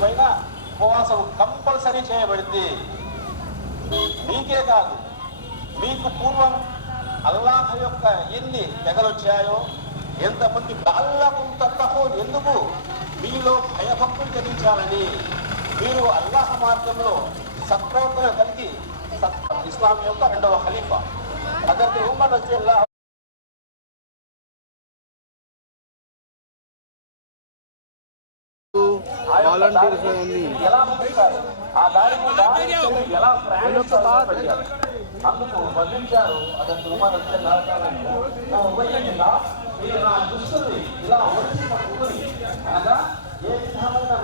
పైన ఉపవాసం కంపల్సరీ చేయబడింది. మీకే కాదు, మీకు పూర్వం అల్లాహ్ యొక్క ఎన్ని తెగలొచ్చాయో, ఎంతమంది అల్లాహుం తత్తఖూన్, ఎందుకు మీలో భయభక్తులు కలిగించాలని, మీరు అల్లాహ్ మార్గంలో సత్ప్రవర్తన కలిగి ఇస్లాం యొక్క రెండవ ఖలీఫా హజరత్ ఉమర్ రజియల్లాహు ఎలా ముగించారు, ఆ దారి మీద ఎలా ప్రయాణించారు, అందుకు బదిలించారు. హజరత్ ఉమర్ రజియల్లాహు మీరు నా దుస్తుల్ని ఇలా వచ్చి పట్టుకుని, అనగా ఏ విధమైన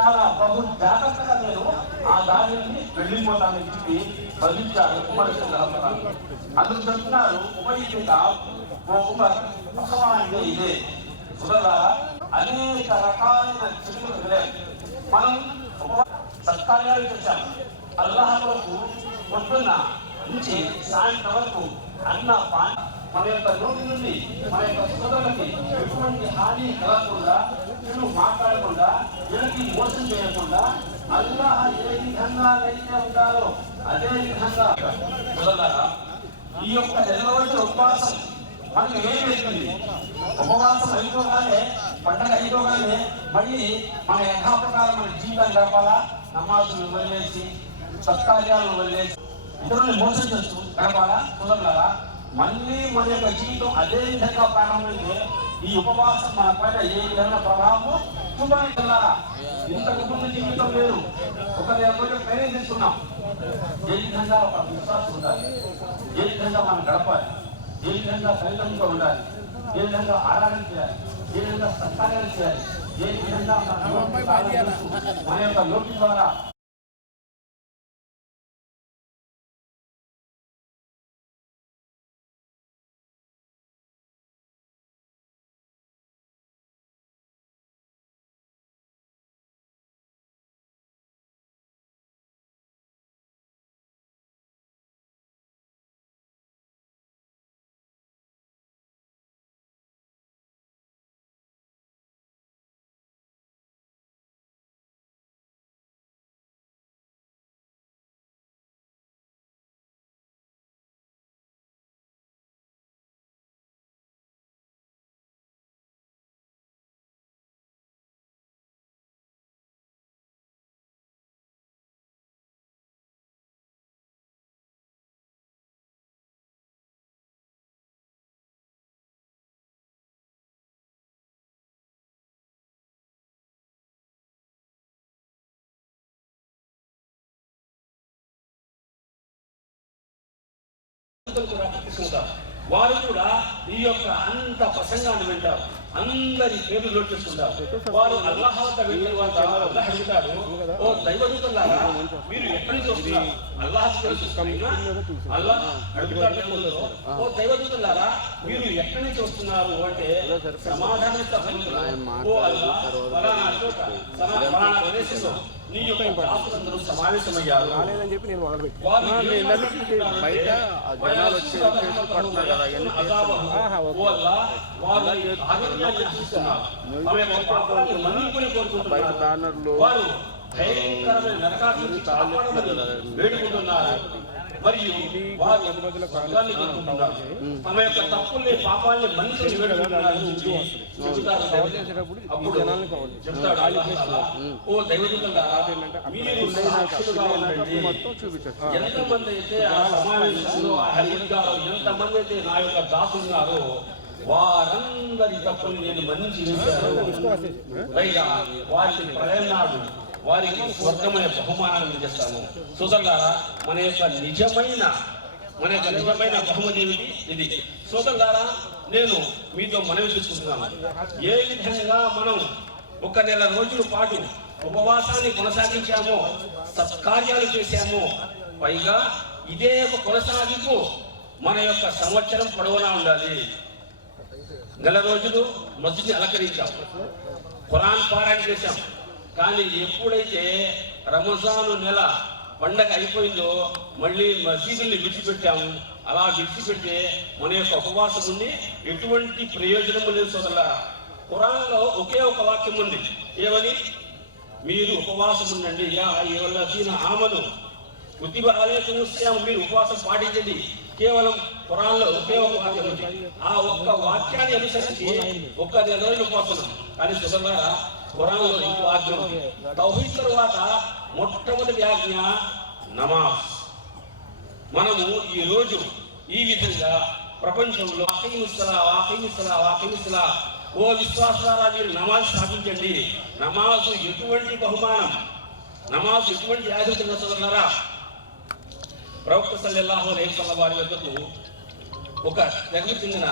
చాలా బహు జాగ్రత్తగా నేను ఆ దారిని వెళ్ళిపోతానని చెప్పి బదిలించారు ఉమర్ రజియల్లాహు. అందుకు చెప్తున్నారు ఉమర్ ఇదే అనేక రకాలైన చిక్కులు మనం సత్కార్యాలు చేశాం. అల్లాహ్ వరకు పొద్దున్న నుంచి సాయంత్రం వరకు అన్న మన యొక్క నోటి నుండి మన యొక్క సోదరులకి ఎటువంటి హాని కలగకుండా, చెడు మాట్లాడకుండా, వీళ్ళకి మోసం చేయకుండా అల్లాహ్ ఏ విధంగా అయితే ఉండాలో అదే విధంగా సోదరులారా, ఈ యొక్క నెల రోజుల ఉపవాసం మనకి ఏం వేస్తుంది? ఉపవాసం అయిపోగానే, పండగ అయిపోగానే మళ్ళీ మన యథాప్రకారం మన జీవితాన్ని గడపాలా? నమాజులు వదిలేసి, సత్కార్యాలను వదిలేసి, ఇతరులను మోసం చేస్తూ గడపాలా? సోదరులారా, మళ్ళీ మన యొక్క జీవితం అదే విధంగా ప్రారంభమైతే ఈ ఉపవాసం మన పైన ఏ విధంగా ప్రభావము చూపగలరా? ఇంతకు ముందు జీవితం లేదు, ఒకరి ట్రైనింగ్ తీసుకున్నాం. ఏ విధంగా ఒక విశ్వాసం ఉండాలి, ఏ విధంగా మనం గడపాలి, ఏ విధంగా సైతంగా ఉండాలి, ఏ విధంగా ఆరాధన చేయాలి, ఏ విధంగా సత్కార్యాలు చేయాలి, ఏ విధంగా మన యొక్క యోగి ద్వారా వారు కూడా ఈ యొక్క అంత ప్రసంగాన్ని వింటారు, అందరి పేర్లు నోట్ చేసుకుంటారు. వారు అల్లాహ్ అడుగుతాడు, ఓ దైవదూతలారా మీరు ఎక్కడి నుంచి వస్తున్నారు? అల్లాహ్ తెలుసు. అల్లాహ్ అడుగుతాడు, ఓ దైవదూతలారా మీరు ఎక్కడి నుంచి వస్తున్నారు అంటే సమాధానం, ఓ అల్లాహ్ ఫలానా చోట ఫలానా ప్రదేశంలో నీ యొక్క దాసులందరూ సమావేశమయ్యారు. వారు భయంకరమైన నరకాగ్ని నుంచి కాపాడమని వేడుకుంటున్నారు. మరియు వారు స్వర్గాన్ని కోరుకుంటున్నారు. తమ యొక్క తప్పుల్ని పాపాల్ని మనిషిని వేడుకుంటున్నారు. ఓ దైవదూతలారా మీరు సాక్షులుగా ఉండండి. ఎంతమంది అయితే ఆ సమావేశంలో ఎంతమంది అయితే నా యొక్క దాసులున్నారో వారందరి తప్పులు నేను మన్నించి వేశాను. పైగా వారికి ప్రళయనాడు వారికి స్వర్గమైన బహుమానాన్ని చేస్తాను. సోదరులారా మన యొక్క నిజమైన బహుమతి ఇది. సోదరులారా నేను మీతో మనవి చేసుకుంటున్నాను, ఏ విధంగా మనం ఒక నెల రోజుల పాటు ఉపవాసాన్ని కొనసాగించామో, సత్కార్యాలు చేశామో, పైగా ఇదే ఒక కొనసాగింపు మన యొక్క సంవత్సరం పొడవునా ఉండాలి. నెల రోజులు మస్జిద్ని అలంకరించాం, ఖురాన్ పారాయణ చేశాం. కానీ ఎప్పుడైతే రంజాను నెల పండగ అయిపోయిందో మళ్ళీ మసీదుల్ని విడిచిపెట్టాము. అలా విడిచిపెడితే మన యొక్క ఉపవాసం నుండి ఎటువంటి ప్రయోజనము లేదు సోదరులారా. ఖురాన్లో ఒకే ఒక వాక్యం ఉంది. ఏమని? మీరు ఉపవాసం ఉండండి. యా అయ్యుహల్లజీన ఆమను కుతిబ అలైకుముస్ సియామ్, మీరు ఉపవాసం పాటించండి. కేవలం ఖురాన్లో ఒకే ఒక వాక్యం ఉంది. ఆ ఒక్క వాక్యాన్ని అనుసరించి ఒక్క 10 రోజులు ఉపవాసం. కానీ సోదరులారా, ఖురాన్లో ఇంకో వాక్యం తౌహీద్ తరువాత మొట్టమొదటి ఆజ్ఞ నమాజ్. మనము ఈ రోజు ఈ విధంగా ప్రపంచంలో వాకిముస్సలా ఓ విశ్వాసారా, మీరు నమాజ్ స్థాపించండి. నమాజు ఎటువంటి బహుమానం, నమాజు ఎటువంటి ఆధిపత్యం సోదరులారా. ప్రవక్త సల్లల్లాహు అలైహి వసల్లం వారి వద్దకు ఒక తెగకు చెందిన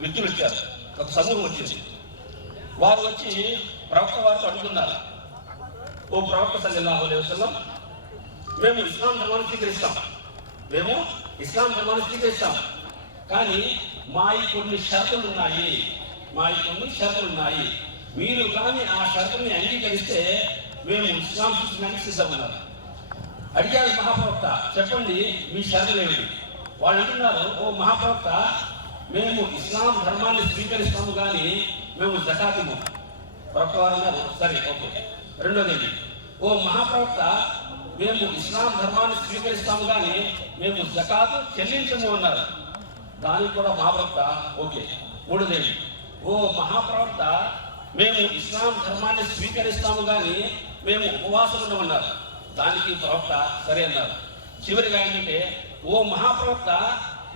వ్యక్తులు వచ్చారు. ఒక సమూహం వచ్చింది. వారు వచ్చి ప్రవక్త వారితో అడుగుతున్నారు, ఓ ప్రవక్త సల్లల్లాహు అలైహి వసల్లం, మేము ఇస్లాం ధర్మాన్ని స్వీకరిస్తాం, కానీ మాయి కొన్ని షరతులు ఉన్నాయి. మీరు కానీ ఆ షరతుల్ని అంగీకరిస్తే మేము ఇస్లాం స్వీకరించడానికి సిద్ధమన్నారు. అడిగారు మహాప్రవక్త, చెప్పండి మీ షరతులు ఏమిటి? వాళ్ళు అంటున్నారు, ఓ మహాప్రవక్త, మేము ఇస్లాం ధర్మాన్ని స్వీకరిస్తాము కానీ మేము జకాత్ ఇవ్వము. ప్రవక్త వారు అన్నారు, సరే ఓకే. రెండోది, ఓ మహాప్రవక్త, మేము ఇస్లాం ధర్మాన్ని స్వీకరిస్తాము కానీ మేము జకాత్ చెల్లించము అన్నారు. దానికి కూడా మహాప్రవక్త ఓకే. మూడోది, ఓ మహాప్రవక్త, మేము ఇస్లాం ధర్మాన్ని స్వీకరిస్తాము కానీ మేము ఉపవాసం ఉండమన్నారు. దానికి ప్రవక్త సరే అన్నారు. చివరిగా ఏంటంటే, ఓ మహాప్రవక్త,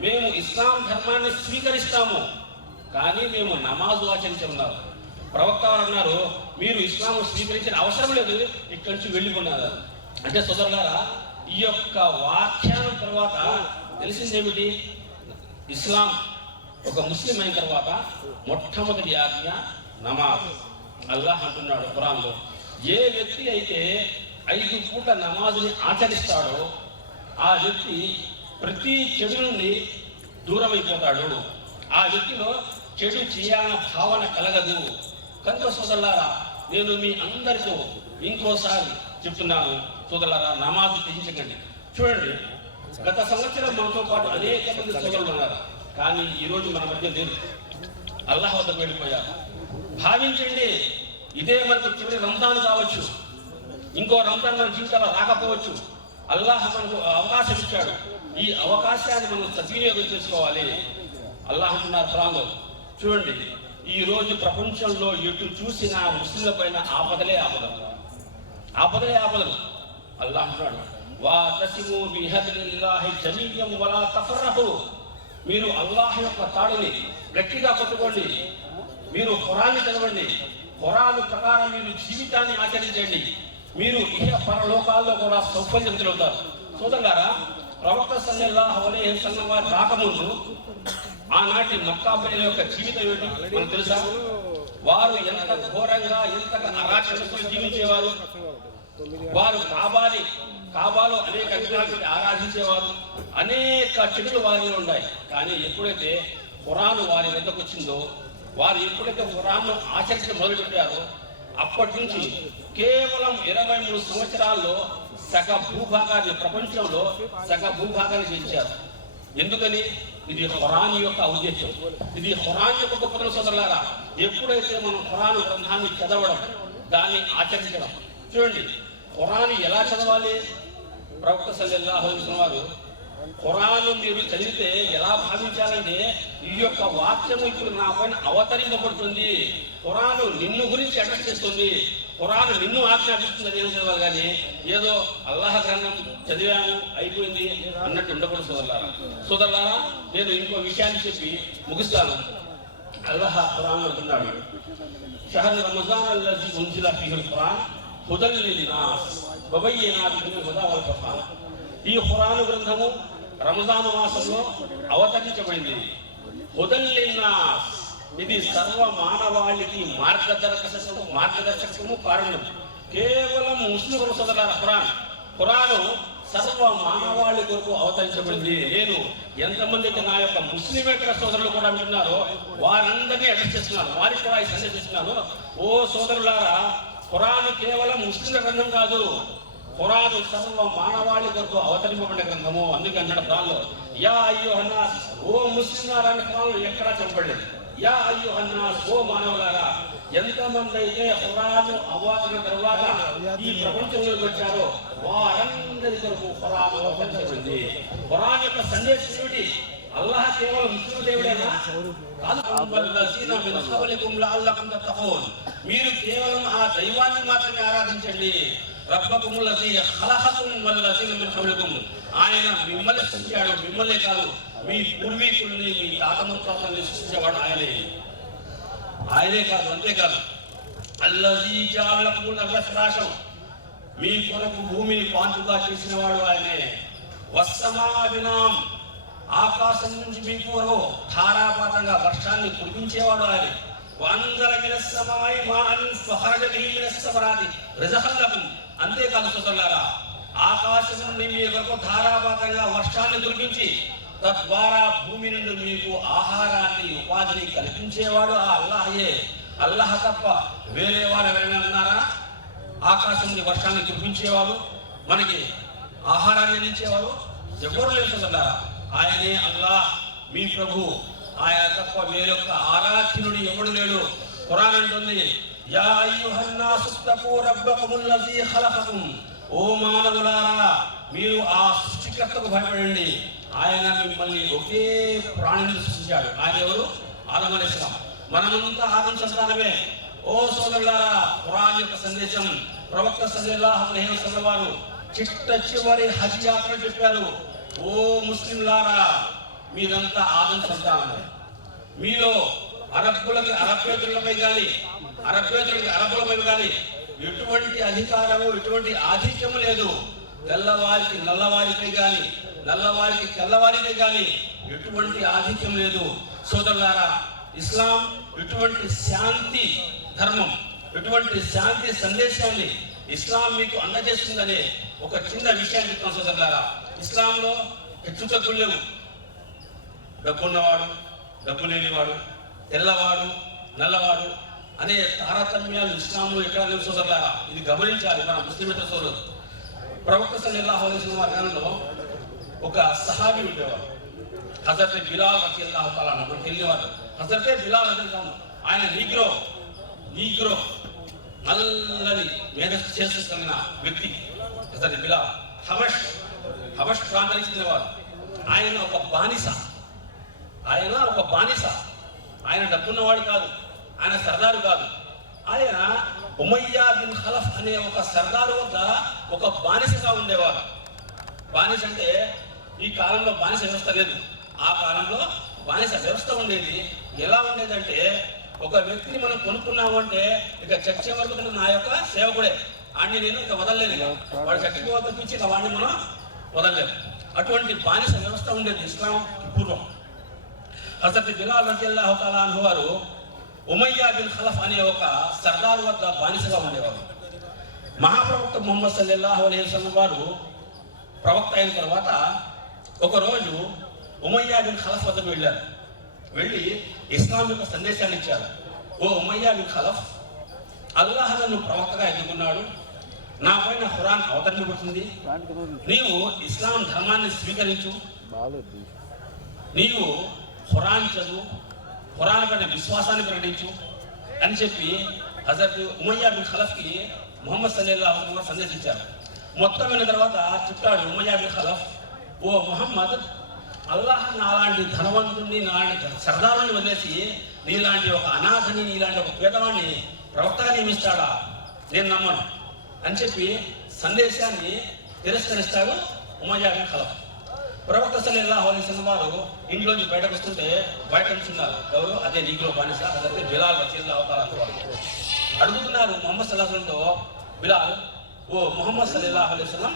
మేము ఇస్లాం ధర్మాన్ని స్వీకరిస్తాము కానీ మేము నమాజు ఆచరించమన్నారు. ప్రవక్త వారు అన్నారు, మీరు ఇస్లాం స్వీకరించిన అవసరం లేదు, ఇక్కడి నుంచి వెళ్ళిపోన్నారు. అంటే సోదరులారా, ఈ యొక్క వాక్యానం తర్వాత తెలిసిందేమిటి? ఇస్లాం ఒక ముస్లిం అయిన తర్వాత మొట్టమొదటి ఆజ్ఞ నమాజ్. అల్లాహ్ అంటున్నాడు ఖురాన్లో, ఏ వ్యక్తి అయితే 5 పూట నమాజుని ఆచరిస్తాడో ఆ వ్యక్తి ప్రతి చెడు నుండి దూరమైపోతాడు. ఆ వ్యక్తిలో చెడు చేయాలన్న భావన కలగదు. కనుక సోదరులారా, నేను మీ అందరితో ఇంకోసారి చెప్తున్నాను, సోదరులారా, నమాజు త్యజించకండి. చూడండి, గత సంవత్సరం మనతో పాటు అనేక మంది సోదరులు ఉన్నారు, కానీ ఈరోజు మన మధ్య లేదు, అల్లాహ్ వద్దకు వెళ్ళిపోయారు. భావించండి, ఇదే మనకు చివరి రంజాన్ కావచ్చు, ఇంకో రంజాన్ మన జీవితాల్లో రాకపోవచ్చు. అల్లాహ్ మనకు అవకాశం ఇచ్చాడు. ఈ అవకాశాన్ని మనం సద్వినియోగం చేసుకోవాలి. అల్లాహ్ అంటున్నారు ఖురాన్లో, చూడండి, ఈ రోజు ప్రపంచంలో ఎటు చూసినా ముస్లింల పైన ఆపదలే ఆపదలు. అల్లాహ్ అంటున్నాడు, వాతసిము బిహబ్లిల్లాహి జమీయన్ వలా తఫర్రహు, మీరు అల్లాహ్ యొక్క తాడుని గట్టిగా పట్టుకోండి, మీరు ఖురాన్ని చదవండి, ఖురాన్ ప్రకారం మీరు జీవితాన్ని ఆచరించండి, మీరు ఇహ పరలోకాల్లో కూడా సౌకర్యవంతులవుతారు. సోదరులారా, ప్రవక్త సల్లల్లాహు అలైహి వసల్లం వారు రాకముందు ఆనాటి మక్కా ప్రజల యొక్క జీవితం ఏమిటి మనకు తెలుసా? వారు ఎంత ఘోరంగా, ఎంతగా అరాచకతో జీవించేవారు. వారు కాబాలో అనేక విగ్రహాలను ఆరాధించేవారు. అనేక చెడులు వారిలో ఉన్నాయి. కానీ ఎప్పుడైతే ఖురాను వారి వద్దకు వచ్చిందో, వారు ఎప్పుడైతే ఖురాన్ను ఆచరించడం మొదలుపెట్టారో, అప్పటి నుంచి కేవలం 23 సంవత్సరాల్లో ప్రపంచంలో సగ భూభాగాన్ని జయించారు. ఎందుకని? ఇది ఖురాన్ యొక్క ఉద్దేశం, ఇది ఖురాన్ యొక్క గొప్పతనం. సోదరులారా, ఎప్పుడైతే మనం ఖురాన్ గ్రంథాన్ని చదవడం, దాన్ని ఆచరించడం. చూడండి, ఖురాన్ ఎలా చదవాలి? ప్రవక్త సల్లల్లాహు అలైహి వసల్లం వారు ఖురాన్ మీరు చదివితే ఎలా భావించాలంటే, ఈ యొక్క వాక్యము ఇప్పుడు నా పైన అవతరింపబడుతుంది, ఖురాను నిన్ను గురించి అడ్రస్ చేస్తుంది, ఖురాను నిన్ను ఆజ్ఞాపిస్తుంది అని చదవాలి. కానీ ఏదో అల్లాహ్ గ్రంథం చదివాము అయిపోయింది అన్నట్టు ఉండకూడదు. సోదరులారా, నేను ఇంకో విషయాన్ని చెప్పి ముగిస్తాను. అల్లాహ్ ఖురాన్ అంటున్నాడు, షహర్ రమజాన్ అల్లజీ ఉన్జిల ఫీహిల్ ఖురాన్ హుదల్ లిన్నాస్ వబయ్యినాతిన్ మినల్ హుదా వల్ ఫుర్ఖాన్. ఈ ఖురాన్ గ్రంథము రమజాను మాసంలో అవతరించబడింది. హుదల్ లిన్నాస్, ఇది సర్వ మానవాళికి మార్గదర్శకము కారణం. కేవలం ముస్లిం సోదరులారా, ఖురాను సర్వ మానవాళి కొరకు అవతరించబడింది. నేను ఎంతమందికి నా యొక్క ముస్లిమేతర సోదరులు కూడా వింటున్నారో వారందరినీ అడ్రస్ చేస్తున్నాను, వారికి కూడా ఈ సందేశం ఇస్తున్నాను. ఓ సోదరులారా, ఖురాను కేవలం ముస్లింల గ్రంథం కాదు, ఖురాను సర్వ మానవాళి కొరకు అవతరింపబడిన గ్రంథము. అందుకే అన్నాడు ఖురాన్లో, యా అయ్యుహన్నాస్, ఓ ముస్లింలారా అని ఖురాన్లో ఎక్కడా చెప్పబడలేదు. యా అయ్యుహన్నాస్, ఓ మానవులారా, ఎంతమంది అయితే ఖురాన్ అవతరణ తర్వాత ఈ ప్రపంచంలోకి వచ్చారో వారందరి కొరకు ఖురాన్ అవతరించబడింది. ఖురాన్ యొక్క సందేశం ఏమిటి? అల్లాహ్ కేవలం ముస్లిం దేవుడేనా? మీరు కేవలం ఆ దైవాన్ని మాత్రమే ఆరాధించండి. రబ్బకుముల్లజీ ఖలఖకుం వల్లజీన మిన్ ఖబ్లికుం, ఆయన మిమ్మల్ని సృష్టించాడు. మిమ్మల్నే కాదు, మీ పూర్వీకుల్ని, మీ తాత ముత్తాతల్ని సృష్టించేవాడు ఆయనే కాదు, అంతేకాదు అల్లజీ జఅల లకుముల్ అర్ద ఫిరాషం, మీ కొరకు భూమిని పాంచుగా చేసిన వాడు ఆయనే. వస్సమా బినాం, ఆకాశం నుంచి మీ కొరకు ధారాపాతంగా వర్షాన్ని కురిపించేవాడు ఆయన. వఅన్జల మినస్ సమాయి మాఅన్ ఫఖరజ బిహి మినస్ సమరాతి రిజఖన్ లకుం, అంతేకాదు సోదరులారా, ఆకాశం నుండి మీ కొరకు ధారాపాతంగా వర్షాన్ని కురిపించి తద్వారా భూమి నుండి మీకు ఆహారాన్ని, ఉపాధిని కల్పించేవాడు ఆ అల్లాహే. అల్లాహ్ తప్ప వేరే వారు ఎవరైనా ఉన్నారా? ఆకాశం నుండి వర్షాన్ని కురిపించేవాడు, మనకి ఆహారాన్ని అందించేవాడు ఎవరు లేదు సోదరులారా. ఆయనే అల్లాహ్, మీ ప్రభు. ఆయన తప్ప వేరొక ఆరాధ్యుడు ఎవడు లేడు. ఖురాన్ అంటుంది, యా అయ్యుహన్నాసు తఖూ రబ్బకుముల్లజీ ఖలఖకుం, ఓ మానవులారా, మీరు ఆ సృష్టికర్తకు భయపడండి. ఆయన మిమ్మల్ని ఒకే ప్రాణిని సృష్టించాడు. ఆయన ఎవరు? ఆదం అలైహిస్సలాం. మనమంతా ఆదం సంతానమే. ఓ సోదరులారా, ఖురాన్ యొక్క సందేశం ప్రవక్త సల్లల్లాహు అలైహి వసల్లం వారు చిట్ట చివరి హజ్ యాత్ర చెప్పారు. ఓ ముస్లింలారా, మీరంతా ఆదం సంతానమే. మీలో అరబ్బులకి అరబ్బేతులపై కానీ అరబ్బేతులకి అరబ్బులపై కానీ ఎటువంటి అధికారము, ఎటువంటి ఆధిక్యము లేదు. తెల్లవారికి నల్లవారిపై కానీ నల్లవారికి తెల్లవారిపై కానీ ఎటువంటి ఆధిక్యం లేదు. సోదరులారా, ఇస్లాం ఎటువంటి శాంతి ధర్మం, ఎటువంటి శాంతి సందేశాన్ని ఇస్లాం మీకు అందజేస్తుందనే ఒక చిన్న విషయాన్ని చెప్తాం సోదరులారా. ఇస్లాంలో హెచ్చు తగ్గులు లేవు. డబ్బున్నవాడు, డబ్బు లేనివాడు, తెల్లవాడు, నల్లవాడు అనే తారతమ్యాలు ఇస్లాంలో ఎక్కడ లేవు సోదరులారా. ఇది గమనించాలి మన ముస్లిమేతర సోదరులు. ప్రవక్త సల్లల్లాహు అలైహి వసల్లం వారిలో ఒక సహాబీ ఉండేవాడు, హజరత్ బిలాల్ రలియల్లాహు తఆలా అన్హు. మనకు తెలియవాడు హజరత్ బిలాల్ రలియల్లాహు. ఆయన నీగ్రో నల్లని మేధస్సు చేసుకున్న వ్యక్తి హజరత్ బిలాల్. హబష్ ప్రాంతానికి చెందినవాడు. ఆయన ఒక బానిస. ఆయన డబ్బున్నవాడు కాదు, ఆయన సర్దారు కాదు. ఆయన ఉమయ్యా బిన్ ఖలఫ్ అనే ఒక సర్దారు వద్ద ఒక బానిసగా ఉండేవాడు. బానిస అంటే ఈ కాలంలో బానిస వ్యవస్థ లేదు, ఆ కాలంలో బానిస వ్యవస్థ ఉండేది. ఎలా ఉండేదంటే, ఒక వ్యక్తిని మనం కొనుక్కున్నాము అంటే ఇక చచ్చే వరకు నా యొక్క సేవకుడే, వాడిని నేను ఇక వదలలేదు. వాడు చచ్చిపోతే పిచ్చి ఇక వాడిని మనం వదలలేదు. అటువంటి బానిస వ్యవస్థ ఉండేది ఇస్లాం పూర్వం. హజరత్ బిలాల్ రలియల్లాహు తఆలా అన్హు వారు ఉమయ్యా బిన్ ఖలఫ్ అనే ఒక సర్దారు వద్ద బానిసగా ఉండేవారు. మహాప్రవక్త ముహమ్మద్ సల్లల్లాహు అలైహి వసల్లం వారు ప్రవక్త అయిన తర్వాత ఒకరోజు ఉమయ్యా బిన్ ఖలఫ్ వద్దకు వెళ్ళారు. వెళ్ళి ఇస్లాం యొక్క సందేశాన్ని ఇచ్చారు. ఓ ఉమయ్యా బిన్ ఖలఫ్, అల్లాహ్ నన్ను ప్రవక్తగా ఎన్నుకున్నాడు, నా పైన ఖురాన్ అవతరించబడుతుంది. నీవు ఇస్లాం ధర్మాన్ని స్వీకరించు, నీవు ఖురాన్ చదువు, ఖురాన్ పైన విశ్వాసాన్ని ప్రకటించు అని చెప్పి హజరత్ ఉమయ్యా బిన్ ఖలఫ్కి ముహమ్మద్ సల్లల్లాహు అలైహి వసల్లం సందేశించారు. మొత్తం అయిన తర్వాత చెప్తాడు ఉమయ్యా బిన్ ఖలఫ్, ఓ ముహమ్మద్, అల్లాహ్ నాలాంటి ధనవంతుడిని, నాలాంటి సర్దారుని వదిలేసి నీలాంటి ఒక అనాథని, నీలాంటి ఒక పేదవాడిని ప్రవక్తగా నియమిస్తాడా? నేను నమ్మను అని చెప్పి సందేశాన్ని తిరస్కరిస్తాడు ఉమయ్యా బిన్ ఖలఫ్. ప్రవక్త సల్లల్లాహు అలైహి వసల్లం వారు ఇంట్లోంచి బయటకు వస్తుంటే బయట నుంచున్నారు. ఎవరు? అదే నీగ్రో బానిస హజరత్ బిలాల్ రలియల్లాహు తఆలా అన్హు. అడుగుతున్నారు ముహమ్మద్ సల్లల్లాహు అలైహి వసల్లంతో, బిలాల్, ఓ ముహమ్మద్ సల్లల్లాహు అలైహి వసల్లం,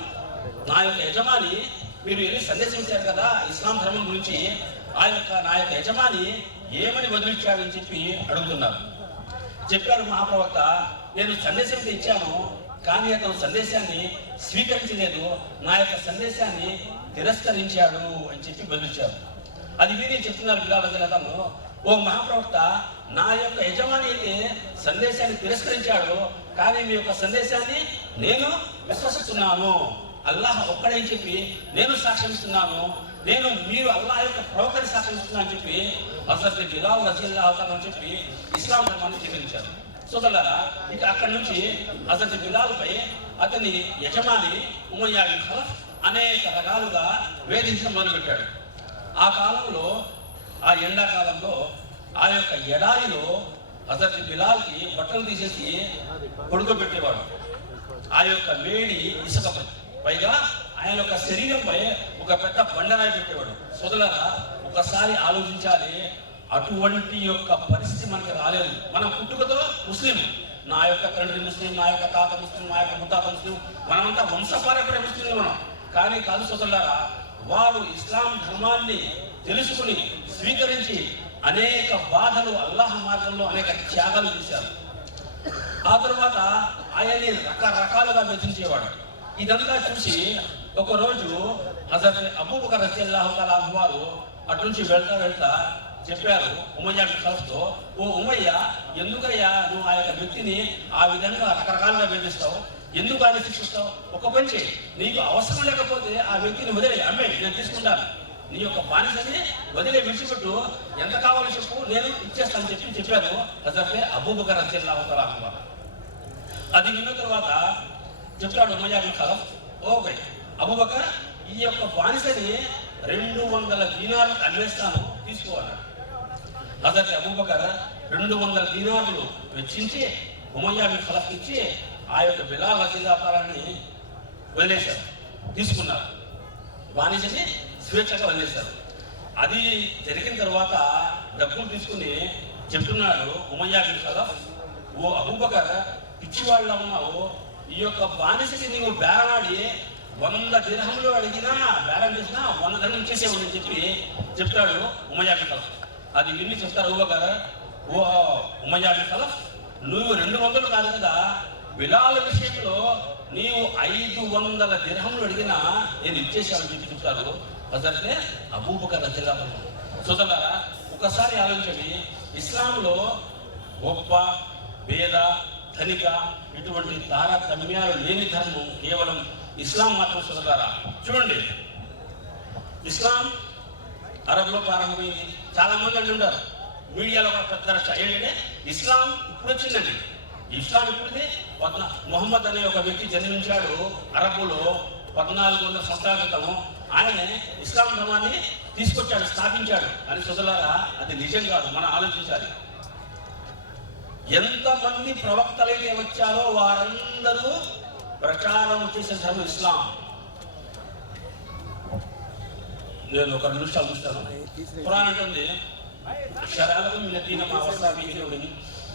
నా యొక్క యజమాని, మీరు వెళ్ళి సందేశించారు కదా ఇస్లాం ధర్మం గురించి, నా యొక్క యజమాని ఏమని వదిలించాడని చెప్పి అడుగుతున్నారు. చెప్పారు మహాప్రవక్త, నేను సందేశం ఇచ్చాను, కానీ అతను సందేశాన్ని స్వీకరించలేదు, నా యొక్క సందేశాన్ని తిరస్కరించాడు అని చెప్పి బదిలించారు. అది విని చెప్తున్నారు బిలాల్ రలియల్లాహు తఆలా, ఓ మహాప్రవక్త, నా యొక్క యజమాని అయితే సందేశాన్ని తిరస్కరించాడు, కానీ మీ యొక్క సందేశాన్ని నేను విశ్వసిస్తున్నాను, అల్లాహ్ ఒక్కడని చెప్పి నేను సాక్ష్యమిస్తున్నాను. నేను మీరు అల్లాహ్ యొక్క ప్రవక్తని సాక్షిస్తున్నా అని చెప్పి హజరత్ బిలాల్ రజీయల్లాహు తఆలా అని చెప్పి ఇస్లాం ధర్మాన్ని స్వీకరించారు. సోదరులారా, ఇక అక్కడి నుంచి హజరత్ బిలాల్ పై అతని యజమాని ఉమయ్యా బిన్ ఖలఫ్ అనేక రకాలుగా వేధించడం మొదలుపెట్టాడు. ఆ కాలంలో, ఆ ఎండాకాలంలో, ఆ యొక్క ఎడారిలో హజరత్ బిలాల్కి బట్టలు తీసేసి పడుకోబెట్టేవాడు. ఆ యొక్క వేడి ఇసుకపై, పైగా ఆయన యొక్క శరీరంపై ఒక పెద్ద బండరాయి పెట్టేవాడు. సోదరులారా, ఒకసారి ఆలోచించాలి, అటువంటి యొక్క పరిస్థితి మనకి రాలేదు. మనం పుట్టుకతో ముస్లిం, నా యొక్క తండ్రి ముస్లిం, నా యొక్క తాత ముస్లిం, నా యొక్క ముత్తాత ముస్లిం, మనమంతా వంశపారంపర్య ముస్లింలు మనం. కానీ కాదు సోదరులారా, వారు ఇస్లాం ధర్మాన్ని తెలుసుకుని స్వీకరించి అనేక బాధలు, అల్లాహ్ మార్గంలో అనేక త్యాగాలు చేశారు. ఆ తర్వాత ఆయన్ని రకరకాలుగా మెచ్చించేవాడు. ఇదంతా చూసి ఒకరోజు హజరత్ అబూబకర్ రలియల్లాహు తఆలా అన్హు వారు అటు నుంచి వెళ్తా చెప్పారు ఉమయ్యా బిన్ ఖలఫ్తో, ఓ ఉమయ్య, ఎందుకయ్యా నువ్వు ఆ యొక్క వ్యక్తిని ఆ విధంగా రకరకాలుగా వేధిస్తావు, ఎందుకు ఆయన శిక్షిస్తావు? ఒక పని చేయి, నీకు అవసరం లేకపోతే ఆ వ్యక్తిని వదిలే, అమ్మే, నేను తీసుకుంటాను, నీ యొక్క బానిసని వదిలే, విడిచిపెట్టు, ఎంత కావాలో చెప్పు, నేను ఇచ్చేస్తాను చెప్పారు హజరత్ అబూబకర్ రలియల్లాహు తఆలా అన్హు వారు. అది విన్న తర్వాత చెప్తాడు ఉమయ్యా బిన్ ఖలఫ్, ఓకే అబూబకర్, ఈ యొక్క బానిసని 200 దీనార్లకు అమ్మేస్తాను, తీసుకోవాలి. హజరత్ అబూబకర్ 200 దీనార్లు వెచ్చించి ఉమయ్యా బిన్ ఖలఫ్ ఇచ్చి ఆ యొక్క బిలాల్ రజీయల్లాహు తఆలాని వదిలేశారు, తీసుకున్నారు. బానిసని స్వేచ్ఛగా వదిలేశారు. అది జరిగిన తర్వాత డబ్బులు తీసుకుని చెప్తున్నాడు ఉమయ్యా బిన్ ఖలఫ్, ఓ అబూబకర్, పిచ్చివాళ్ళ ఉన్నావు, ఈ యొక్క బానిసకి నీవు బేరమాడి 100 దిర్హంలు అడిగినా, బేరం చేసినా 100 దిర్హం ఇచ్చేసేవాడని చెప్పి చెప్తాడు ఉమయ్యా బిన్ ఖలఫ్. అది విని చెప్తారు అబూబకర్, ఓ ఉమయ్యా బిన్ ఖలఫ్, నువ్వు 200 కాదు కదా, బిలాల్ విషయంలో నీవు 500 దిర్హంలు అడిగినా నేను ఇచ్చేసావని చెప్పి చెప్తారు హజరత్ అబూబకర్ రలియల్లాహు అన్హు. సోదరులారా, ఒకసారి ఆలోచించండి, ఇస్లాంలో గొప్ప, పేద, ధనిక ఇటువంటి తారతమ్యాలు లేని ధర్మం కేవలం ఇస్లాం మాత్రం. సోదరులారా, చూడండి, ఇస్లాం అరబ్లో ప్రారంభమైంది. చాలా మంది అంటుంటారు, మీడియాలో కూడా పెద్ద రచ ఏంటంటే ఇస్లాం ఇప్పుడు వచ్చిందండి. ఇస్లాం ఇప్పుడుది, మొహమ్మద్ అనే ఒక వ్యక్తి జన్మించాడు అరబ్బులో 1400 సంవత్సరాల క్రితం. ఆయనే ఇస్లాం ధర్మాన్ని తీసుకొచ్చాడు, స్థాపించాడు అని. సోదరులారా, అది నిజం కాదు, మనం ఆలోచించాలి. ఎంతమంది ప్రవక్తలైతే వచ్చారో వారందరూ ప్రచారం చేసిన ధర్మం ఇస్లాం. నేను ఒక 2 నిమిషాలు చూస్తాను. ఖురాన్ అంటుంది,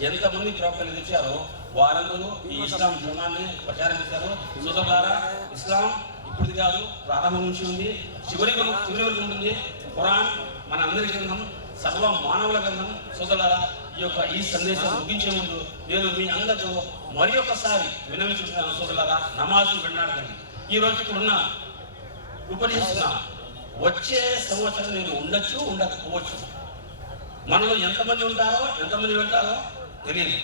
ఎంతమంది ప్రవక్తలు తెచ్చారో వారందరూ ఈ ఇస్లాం ధర్మాన్ని ప్రచారం చేశారు. సోదరులారా, ఇస్లాం ఇప్పుడు కాదు, ప్రారంభం నుంచి ఉంది, చివరి వరకు ఉంటుంది. ఖురాన్ మన అందరి గ్రంథం, సర్వ మానవుల గ్రంథం. సోదరులారా, ఈ సందేశం ముగించే ముందు నేను మీ అందరితో మరి ఒకసారి వినవించుకుంటున్నాను. సోదరులారా, నమాజు విన్నాడండి. ఈ రోజు ఇక్కడున్న ఉపదేశిస్తున్నా, వచ్చే సంవత్సరం నేను ఉండొచ్చు, ఉండకపోవచ్చు. మనలో ఎంతమంది ఉంటారో, ఎంతమంది వెళ్తారో తెలియదు.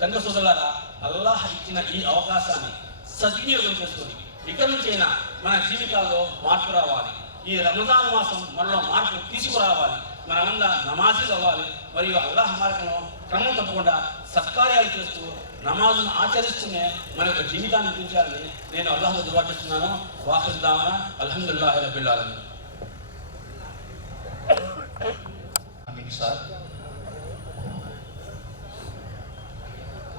కనుక సోదరులారా, అల్లాహ్ ఇచ్చిన ఈ అవకాశాన్ని సద్వినియోగం చేసుకొని ఇక నుంచైనా మన జీవితాల్లో మార్పు రావాలి. ఈ రంజాన్ మాసం మనలో మార్పు తీసుకురావాలి. మనమంతా నమాజులు అవ్వాలి. మరియు అల్లాహ్ మార్గంలో క్రమం తప్పకుండా సత్కార్యాలు చేస్తూ నమాజును ఆచరిస్తూనే మన యొక్క జీవితాన్ని పెంచాలని నేను అల్లాహ్తో దుఆ చేస్తున్నాను. వాఖిర్ దావానా అల్హమ్దులిల్లాహి రబ్బిల్ ఆలమీన్.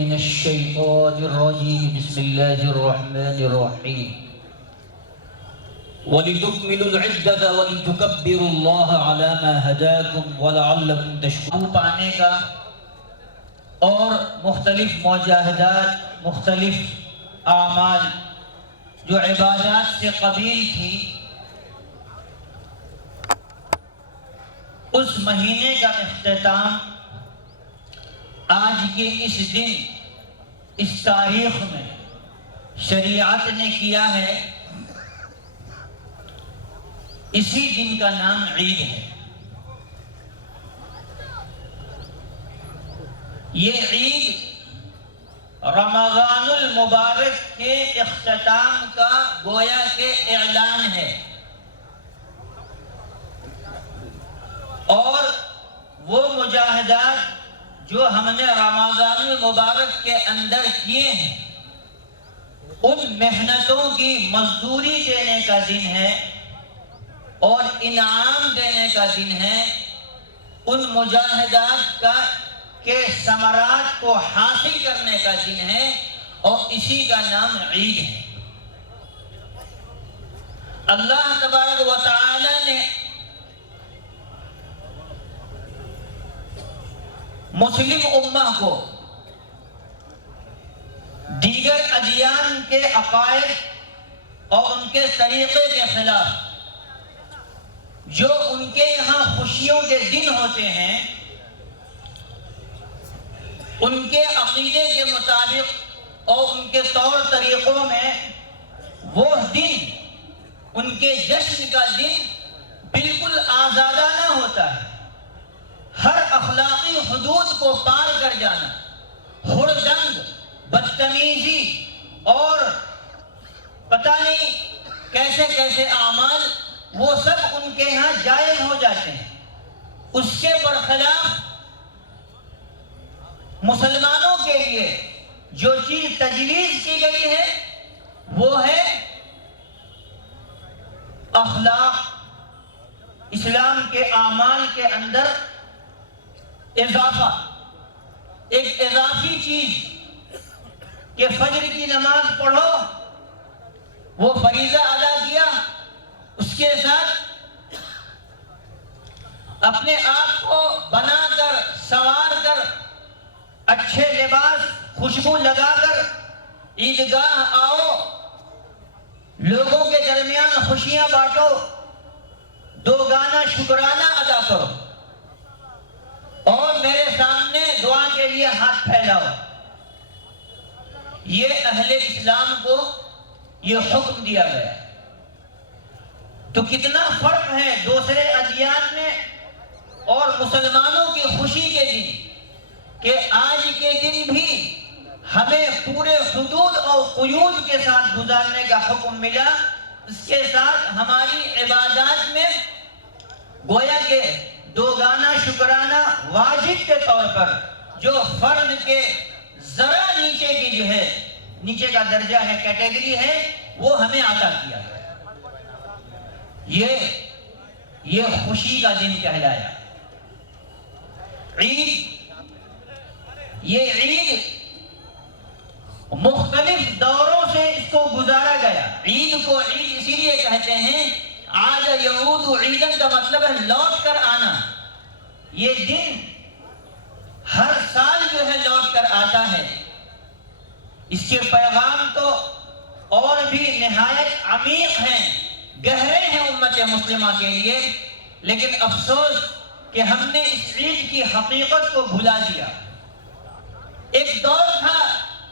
من الشيطان الرجيم بسم الله الرحمن الرحيم وَلِتُكْمِلُوا الْعِدَّةَ وَلِتُكَبِّرُوا اللَّهَ عَلَى مَا هَدَاكُمْ وَلَعَلَّكُمْ تَشْكُرُونَ پانے کا اور مختلف مجاہدات، مختلف اعمال جو عبادات سے قبیل تھی، اس مہینے کا اختتام آج کے اس دن، اس تاریخ میں شریعت نے کیا ہے۔ اسی دن کا نام عید ہے۔ یہ عید رمضان المبارک کے اختتام کا گویا کہ اعلان ہے، اور وہ مجاہدات جو ہم نے رمضان المبارک کے اندر کیے ہیں، ان محنتوں کی مزدوری دینے کا دن ہے اور انعام دینے کا دن ہے۔ ان مجاہدات کے ثمرات کو حاصل کرنے کا دن ہے، اور اسی کا نام عید ہے۔ اللہ تبارک و تعالی نے مسلم امہ کو دیگر ادیان کے عقائد اور ان کے طریقے کے خلاف جو ان کے یہاں خوشیوں کے دن ہوتے ہیں، ان کے عقیدے کے مطابق اور ان کے طور طریقوں میں وہ دن، ان کے جشن کا دن بالکل آزادانہ ہوتا ہے۔ ہر اخلاقی حدود کو پار کر جانا، ہردنگ، بدتمیزی اور پتہ نہیں کیسے کیسے اعمال، وہ سب ان کے ہاں جائز ہو جاتے ہیں۔ اس کے برخلاف مسلمانوں کے لیے جو چیز تجویز کی گئی ہے وہ ہے اخلاق، اسلام کے اعمال کے اندر اضافہ، ایک اضافی چیز کہ فجر کی نماز پڑھو، وہ فریضہ ادا کیا، اس کے ساتھ اپنے آپ کو بنا کر، سنوار کر، اچھے لباس، خوشبو لگا کر عیدگاہ آؤ، لوگوں کے درمیان خوشیاں بانٹو، دو گانا شکرانہ ادا کرو، اور میرے سامنے دعا کے لیے ہاتھ پھیلاؤ۔ یہ اہل اسلام کو یہ حکم دیا گیا۔ تو کتنا فرق ہے دوسرے ادیان میں اور مسلمانوں کی خوشی کے دن، کہ آج کے دن بھی ہمیں پورے حدود اور قیود کے ساتھ گزارنے کا حکم ملا۔ اس کے ساتھ ہماری عبادات میں گویا کہ دو گانا شکرانہ واجب کے طور پر، جو فرض کے ذرا نیچے کی جو ہے، نیچے کا درجہ ہے، کیٹیگری ہے، وہ ہمیں عطا کیا گیا۔ یہ خوشی کا دن کہلایا۔ یہ عید مختلف دوروں سے اس کو گزارا گیا۔ عید کو عید اسی لیے کہتے ہیں، عاد یعود عیدن کا مطلب ہے لوٹ کر آنا۔ یہ دن ہر سال جو ہے لوٹ کر آتا ہے۔ اس کے پیغام تو اور بھی نہایت عمیق ہیں، گہرے ہیں امت مسلمہ کے لیے، لیکن افسوس کہ ہم نے اس عید کی حقیقت کو بھلا دیا۔ ایک دور تھا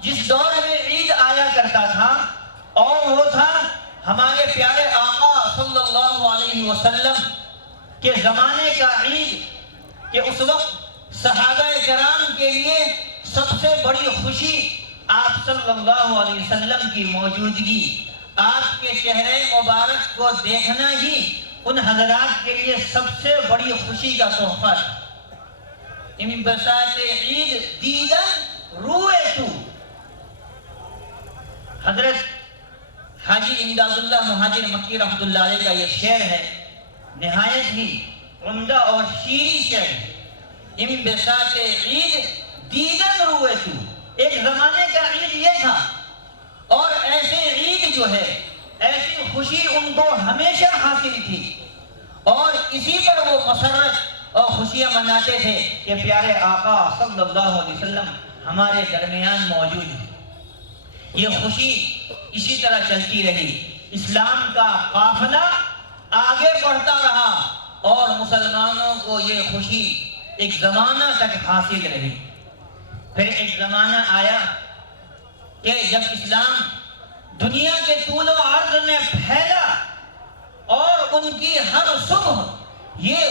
جس دور میں عید آیا کرتا تھا، اور وہ تھا ہمارے پیارے آقا صلی اللہ علیہ وسلم کے زمانے کا عید، کہ اس وقت صحابہ کرام کے لیے سب سے بڑی خوشی آپ صلی اللہ علیہ وسلم کی موجودگی، آپ کے چہرے مبارک کو دیکھنا ہی ان حضرات کے لیے سب سے بڑی خوشی کا تحفہ تھا۔ انبساط عید دیدن روئے تو، حضرت حاجی امداد اللہ مہاجر مکی رحمۃ اللہ علیہ کا یہ شعر ہے، نہایت ہی عمدہ اور شیریں شعر ہے۔ انبساط عید دیدن روئے تو ایک زمانے کا عید یہ تھا، اور ایسے عید جو ہے، ایسی خوشی ان کو ہمیشہ حاصل تھی، اور اسی پر وہ مسرت اور خوشیاں مناتے تھے کہ پیارے آقا صلی اللہ علیہ وسلم ہمارے درمیان موجود ہیں۔ یہ خوشی اسی طرح چلتی رہی، اسلام کا قافلہ آگے بڑھتا رہا، اور مسلمانوں کو یہ خوشی ایک زمانہ تک حاصل رہی۔ پھر ایک زمانہ آیا کہ جب اسلام دنیا کے طول و عرض میں پھیلا، اور ان کی ہر صبح یہ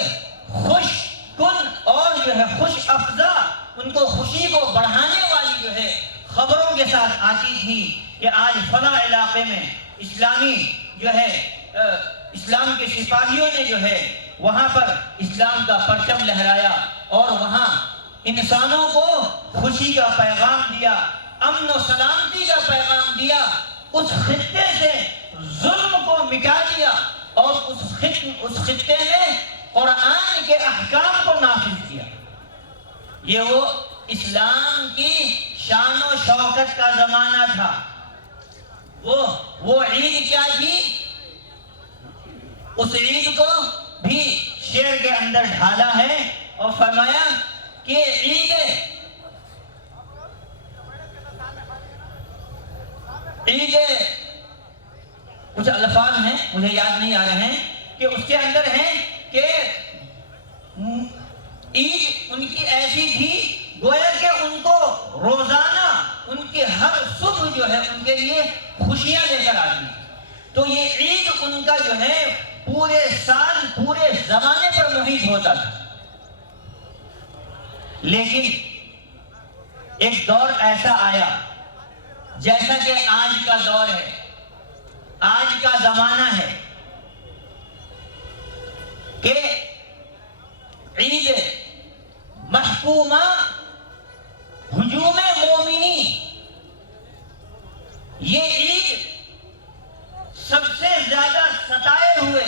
خوش کن اور جو ہے خوش افزا، ان کو خوشی کو بڑھانے والی جو ہے خبروں کے ساتھ آتی تھی کہ آج فلاں علاقے میں اسلامی جو ہے اسلام کے سپاہیوں نے جو ہے وہاں پر اسلام کا پرچم لہرایا، اور وہاں انسانوں کو خوشی کا پیغام دیا، امن و سلامتی کا پیغام دیا، اس خطے سے ظلم کو مٹا دیا، اور اس خطے میں قرآن کے احکام کو نافذ کیا۔ یہ وہ اسلام کی شان و شوکت کا زمانہ تھا۔ وہ عید کیا تھی؟ اس عید کو بھی شعر کے اندر ڈھالا ہے اور فرمایا کہ عید کچھ الفاظ ہیں مجھے یاد نہیں آ رہے ہیں کہ اس کے اندر ہیں کہ عید ان کی ایسی تھی گویا کہ ان کو روزانہ ان کے ہر صبح جو ہے ان کے لیے خوشیاں لے کر آتی۔ تو یہ عید ان کا جو ہے پورے سال پورے زمانے پر محیط ہوتا تھا۔ لیکن ایک دور ایسا آیا جیسا کہ آج کا دور ہے، آج کا زمانہ ہے کہ عید محکومہ ہجوم مومنی، یہ عید سب سے زیادہ ستائے ہوئے،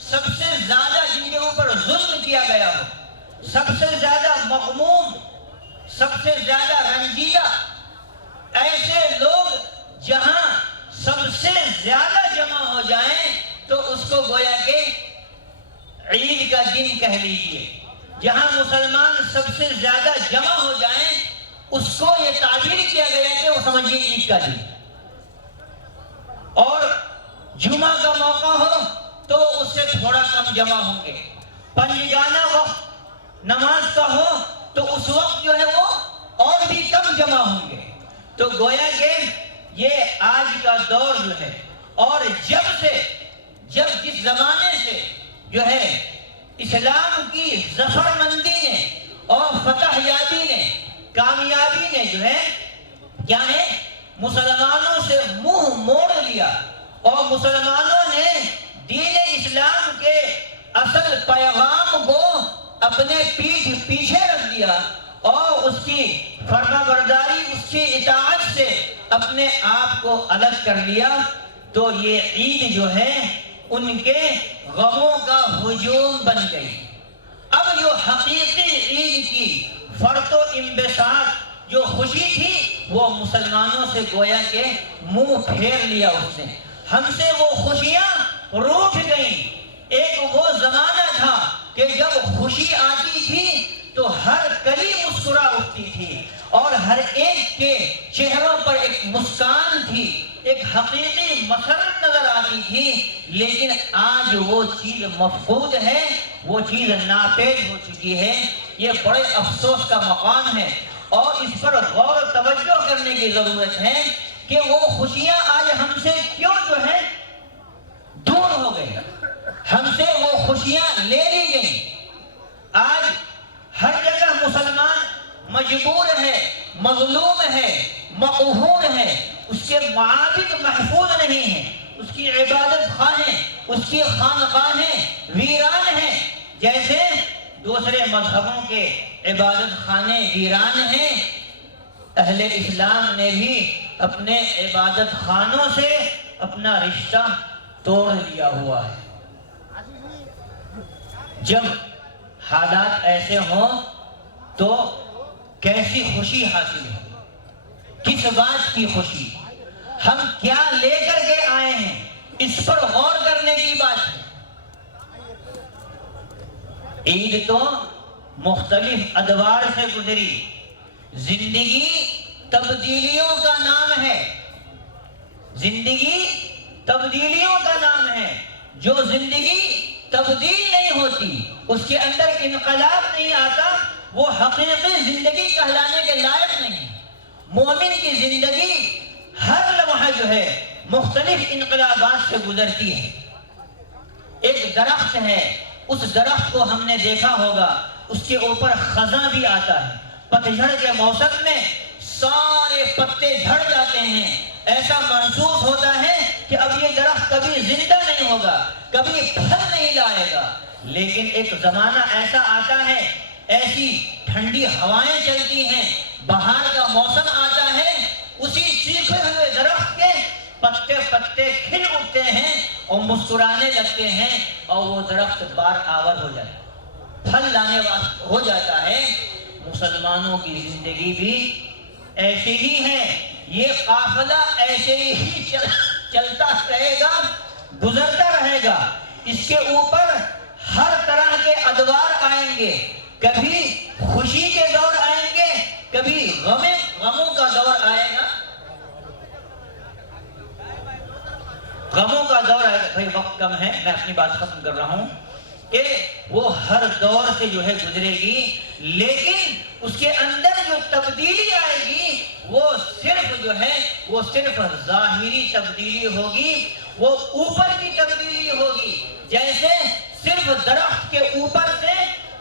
سب سے زیادہ جن کے اوپر ظلم کیا گیا ہو، سب سے زیادہ مغموم، سب سے زیادہ رنجیدہ، ایسے لوگ جہاں سب سے زیادہ جمع ہو جائیں تو اس کو گویا کہ عید کا دن کہہ لیجئے، جہاں مسلمان سب سے زیادہ جمع ہو جائیں اس کو یہ تعبیر کیا گیا کہ وہ سمجھیے عید کا دن۔ اور جمعہ کا موقع ہو تو اس سے تھوڑا کم جمع ہوں گے، پنجگانہ وقت نماز کا ہو تو اس وقت جو ہے وہ اور بھی کم جمع ہوں گے۔ تو گویا کہ یہ آج کا دور جو ہے، اور جب جس زمانے سے جو ہے اسلام کی ظفر مندی نے اور فتح یابی نے، کامیابی نے جو ہے کیا ہے مسلمانوں سے منہ موڑ لیا، اور مسلمانوں نے دین اسلام کے اصل پیغام کو اپنے پیچھے رکھ دیا، اور اس کی فرما برداری، اس کی اطاعت سے اپنے آپ کو الگ کر لیا، تو یہ عید جو ہے ان کے غموں کا ہجوم بن گئی۔ اب جو حقیقی عید کی فرط و انبساط جو خوشی تھی وہ مسلمانوں سے گویا کہ منہ پھیر لیا اس نے، ہم سے وہ خوشیاں روٹھ گئیں۔ ایک وہ زمانہ تھا کہ جب خوشی آتی تھی تو ہر کلی مسکرا اٹھتی تھی، اور ہر ایک کے چہروں پر ایک مسکان تھی، ایک حقیقی مسرت نظر آتی تھی۔ لیکن آج وہ چیز مفقود ہے، وہ چیز ناپید ہو چکی ہے۔ یہ بڑے افسوس کا مقام ہے، اور اس پر غور و توجہ کرنے کی ضرورت ہے کہ وہ خوشیاں آج ہم سے کیوں جو ہے دور ہو گئی، ہم سے وہ خوشیاں لے لی گئیں۔ آج ہر جگہ مسلمان مجبور ہے، مظلوم ہے، مقہور ہے، اس کے معابد محفوظ نہیں ہیں، اس کی عبادت خانیں، اس کی خانقاہیں ویران ہیں، جیسے دوسرے مذہبوں کے عبادت خانے ویران ہیں۔ اہل اسلام نے بھی اپنے عبادت خانوں سے اپنا رشتہ توڑ لیا ہوا ہے۔ جب حالات ایسے ہوں تو کیسی خوشی حاصل ہو۔ کس بات کی خوشی، ہم کیا لے کر کے آئے ہیں، اس پر غور کرنے کی بات ہے۔ عید تو مختلف ادوار سے گزری، زندگی تبدیلیوں کا نام ہے، زندگی تبدیلیوں کا نام ہے۔ جو زندگی تبدیل نہیں ہوتی، اس کے اندر انقلاب نہیں آتا، وہ حقیقی زندگی کہلانے کے لائق نہیں۔ مومن کی زندگی ہر لمحہ جو ہے مختلف انقلابات سے گزرتی ہے۔ ایک درخت ہے، اس درخت کو ہم نے دیکھا ہوگا، اس کے اوپر خزاں بھی آتا ہے۔ پتجھڑ کے موسم میں سارے پتے جھڑ جاتے ہیں، ایسا محسوس ہوتا ہے کہ اب یہ درخت کبھی زندہ نہیں ہوگا، کبھی پھل نہیں لائے گا۔ لیکن ایک زمانہ ایسا آتا ہے، ایسی ٹھنڈی ہوائیں چلتی ہیں، بہار کا موسم آتا ہے، اسی سیکھے ہوئے درخت کے پتے پتے کھل اٹھتے ہیں اور مسکرانے لگتے ہیں، اور وہ درخت بار آور ہو جاتا ہے، پھل لانے والا ہو جاتا ہے۔ مسلمانوں کی زندگی بھی ایسے ہی ہے، یہ قافلہ ایسے ہی چلتا رہے گا، گزرتا رہے گا۔ اس کے اوپر ہر طرح کے ادوار آئیں گے، کبھی خوشی کے دور آئیں گے، کبھی غموں کا دور آئے گا، غموں کا دور آئے گا۔ بھائی وقت کم ہے، میں اپنی بات ختم کر رہا ہوں کہ وہ ہر دور سے جو ہے گزرے گی، لیکن اس کے اندر جو تبدیلی آئے گی وہ صرف جو ہے وہ صرف ظاہری تبدیلی ہوگی، وہ اوپر کی تبدیلی ہوگی۔ جیسے صرف درخت کے اوپر سے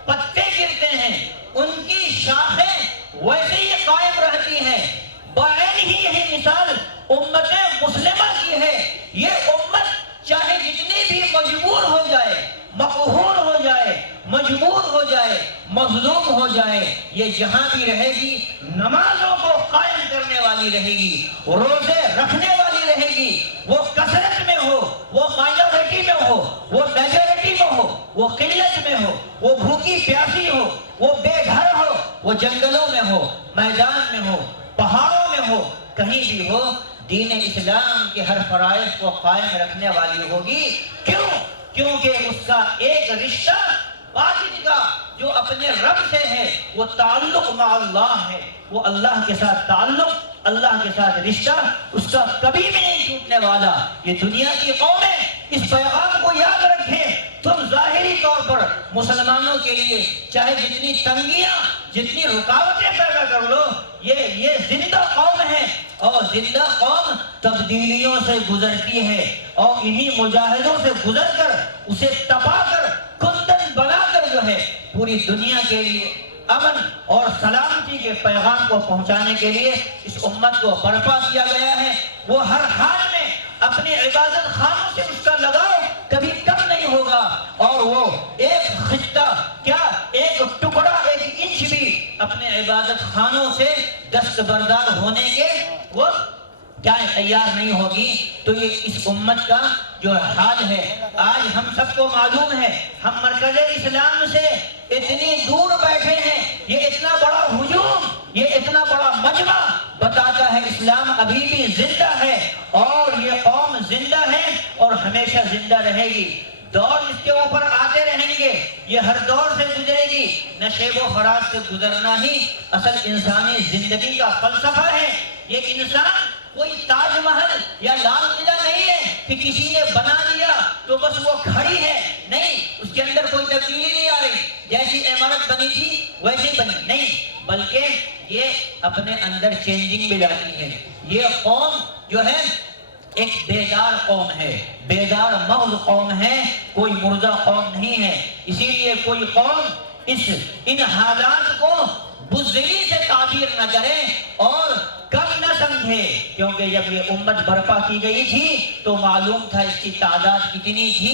پتے گرتے ہیں، ان کی شاخیں ویسے ہی قائم رہتی ہیں۔ بعین ہی یہی مثال امت مسلمہ کی ہے۔ یہ امت چاہے جتنی بھی مجبور ہو جائے، مقہور ہو جائے، مجبور ہو جائے، مظلوم ہو جائے، یہ جہاں بھی رہے گی نمازوں کو قائم کرنے والی رہے گی، روزے رکھنے والی رہے گی۔ وہ کثرت میں ہو، وہ مائنورٹی میں ہو، وہ میجورٹی میں ہو، وہ قلت میں ہو، وہ بھوکی پیاسی ہو، وہ بے گھر ہو، وہ جنگلوں میں ہو، میدان میں ہو، پہاڑوں میں ہو، کہیں بھی ہو، دین اسلام کے ہر فرائض کو قائم رکھنے والی ہوگی۔ کیوں؟ کیونکہ اس کا ایک رشتہ باطن کا جو اپنے رب سے ہے، وہ تعلق مع اللہ ہے، وہ اللہ کے ساتھ تعلق، اللہ کے ساتھ رشتہ اس کا کبھی بھی نہیں ٹوٹنے والا۔ یہ دنیا کی قومیں اس پیغام کو یاد رکھیں، تم ظاہری طور پر مسلمانوں کے لیے چاہے جتنی تنگیاں، جتنی رکاوٹیں پیدا کر لو، یہ زندہ قوم ہے، اور زندہ قوم تبدیلیوں سے گزرتی ہے، اور انہی مجاہدوں سے گزر کر اسے تپا کر کندن بنا کر جو ہے پوری دنیا کے لیے امن اور سلامتی کے پیغام کو پہنچانے کے لیے اس امت کو برپا کیا گیا ہے۔ وہ ہر حال میں اپنی عبادت خانوں سے اس کا لگاؤ کبھی کم نہیں ہوگا، اور وہ ایک خطہ کیا ایک ٹکڑا، ایک انچ بھی اپنے عبادت خانوں سے دستبردار ہونے کے وہ کیا تیار نہیں ہوگی۔ تو یہ اس امت کا جو حال ہے، آج ہم سب کو معلوم ہے، ہم مرکز اسلام سے اتنی دور بیٹھے ہیں، یہ اتنا بڑا ہجوم، یہ اتنا بڑا مجمع بتاتا ہے اسلام ابھی بھی زندہ ہے، اور یہ قوم زندہ ہے اور ہمیشہ زندہ رہے گی۔ دور اس کے اوپر آتے رہیں گے، یہ ہر دور سے گزرے گی۔ نشیب و فراز سے گزرنا ہی اصل انسانی زندگی کا فلسفہ ہے۔ یہ انسان کوئی تاج محل یا لال قلعہ نہیں ہے کہ کسی نے بنا دیا تو بس وہ کھڑی ہے، نہیں، اس کے اندر کوئی تبدیلی نہیں آ رہی، جیسی عمارت بنی تھی ویسی بنی نہیں، بلکہ یہ اپنے اندر چینجنگ بھی لاتی ہے۔ یہ قوم جو ہے ایک بیدار قوم ہے، بیدار مغز قوم ہے، کوئی مردہ قوم نہیں ہے۔ اسی لیے کوئی قوم ان حالات کو بزدلی سے تعبیر نہ کرے اور کم نہ سمجھے، کیونکہ جب یہ امت برپا کی گئی تھی تو معلوم تھا اس کی تعداد کتنی تھی،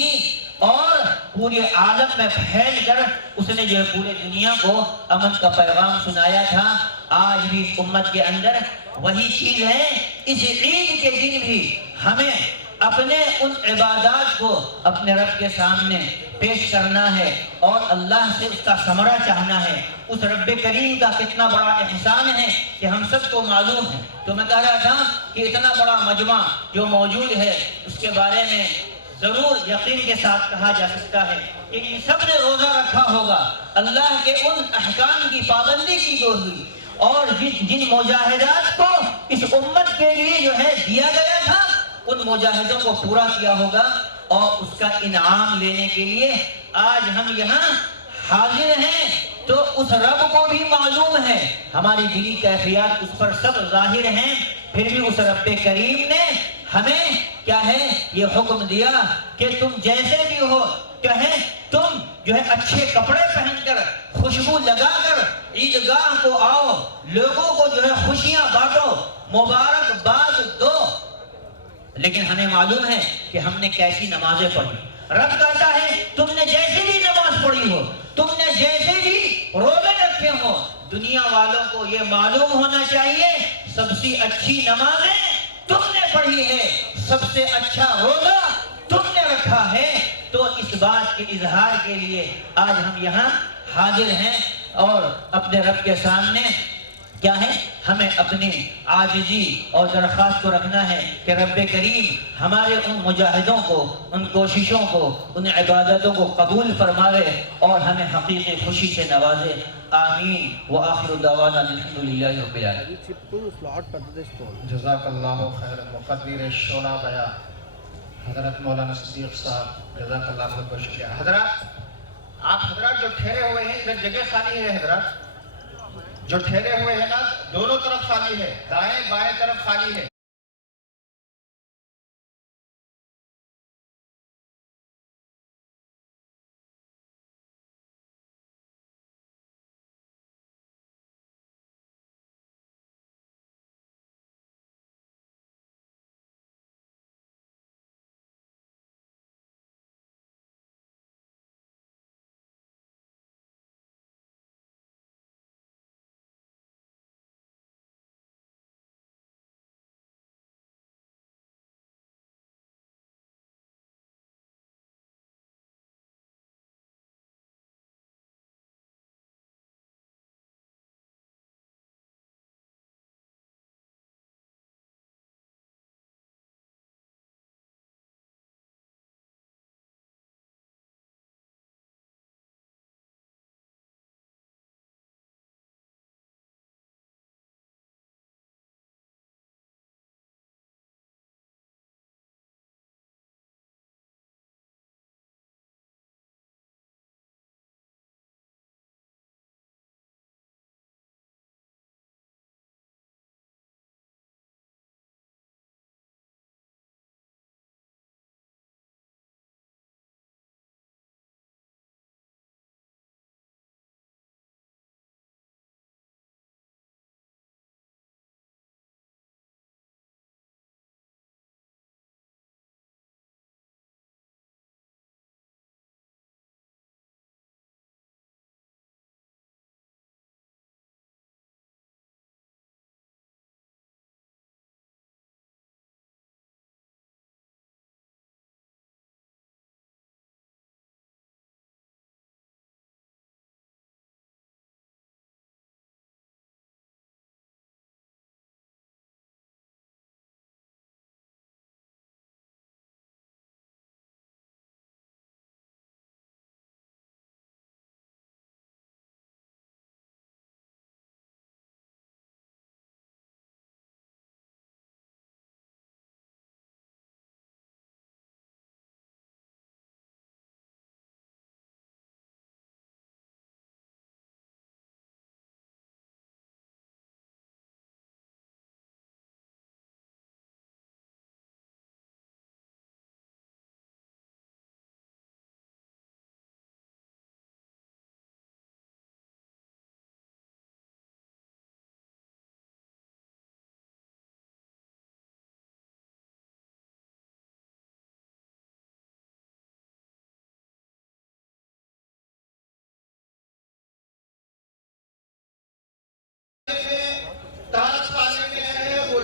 اور پورے عالم میں پھیل کر اس نے جو پورے دنیا کو امن کا پیغام سنایا تھا۔ آج بھی اس امت کے اندر وہی چیز ہے۔ اس عید کے دن بھی ہمیں اپنے ان عبادات کو اپنے رب کے سامنے پیش کرنا ہے اور اللہ سے اس کا ثمرہ چاہنا ہے۔ اس رب کریم کا کتنا بڑا احسان ہے کہ ہم سب کو معلوم ہے۔ تو میں کہہ رہا تھا کہ اتنا بڑا مجمع جو موجود ہے اس کے بارے میں ضرور یقین کے ساتھ کہا جا سکتا ہے کہ ان سب نے روزہ رکھا ہوگا، اللہ کے ان احکام کی پابندی کی ہوگی، اور جن مجاہدات کو اس امت کے لیے جو ہے دیا گیا تھا ان مجاہدوں کو پورا کیا ہوگا، اور اس کا انعام لینے کے لیے آج ہم یہاں حاضر ہیں۔ تو اس رب کو بھی معلوم ہے، ہماری دلی کیفیات اس پر سب ظاہر ہیں، پھر بھی اس رب کریم نے ہمیں کیا ہے یہ حکم دیا کہ تم جیسے بھی ہو، کہیں تم جو ہے اچھے کپڑے پہن کر خوشبو لگا کر عیدگاہ کو آؤ، لوگوں کو جو ہے خوشیاں بانٹو، مبارکباد دو۔ لیکن ہمیں معلوم ہے کہ ہم نے کیسی نمازیں پڑھی۔ رب کہتا ہے تم نے جیسی بھی نماز پڑھی ہو، تم نے جیسے بھی روزے رکھے ہو، دنیا والوں کو یہ معلوم ہونا چاہیے سب سے اچھی نمازیں تم نے پڑھی ہے، سب سے اچھا روزہ تم نے رکھا ہے۔ تو اس بات کے اظہار کے لیے آج ہم یہاں حاضر ہیں، اور اپنے رب کے سامنے کیا ہے ہمیں اپنی عاجزی اور درخواست کو رکھنا ہے کہ رب کریم ہمارے ان مجاہدوں کو، ان کوششوں کو، ان عبادتوں کو قبول فرماوے اور ہمیں حقیقی خوشی سے نوازے۔ آمین وآخر دعوانا الحمدللہ رب العالمین۔ جزاک اللہ خیر۔ مقدر شعلہ بیان حضرت مولانا صدیق صاحب، جزاک اللہ بہت بہت شکریہ۔ حضرات، آپ حضرات جو ٹھہرے ہوئے ہیں ادھر جگہ خالی ہے، حضرات جو ٹھہرے ہوئے ہیں نا دونوں طرف خالی ہے، دائیں بائیں طرف خالی ہے۔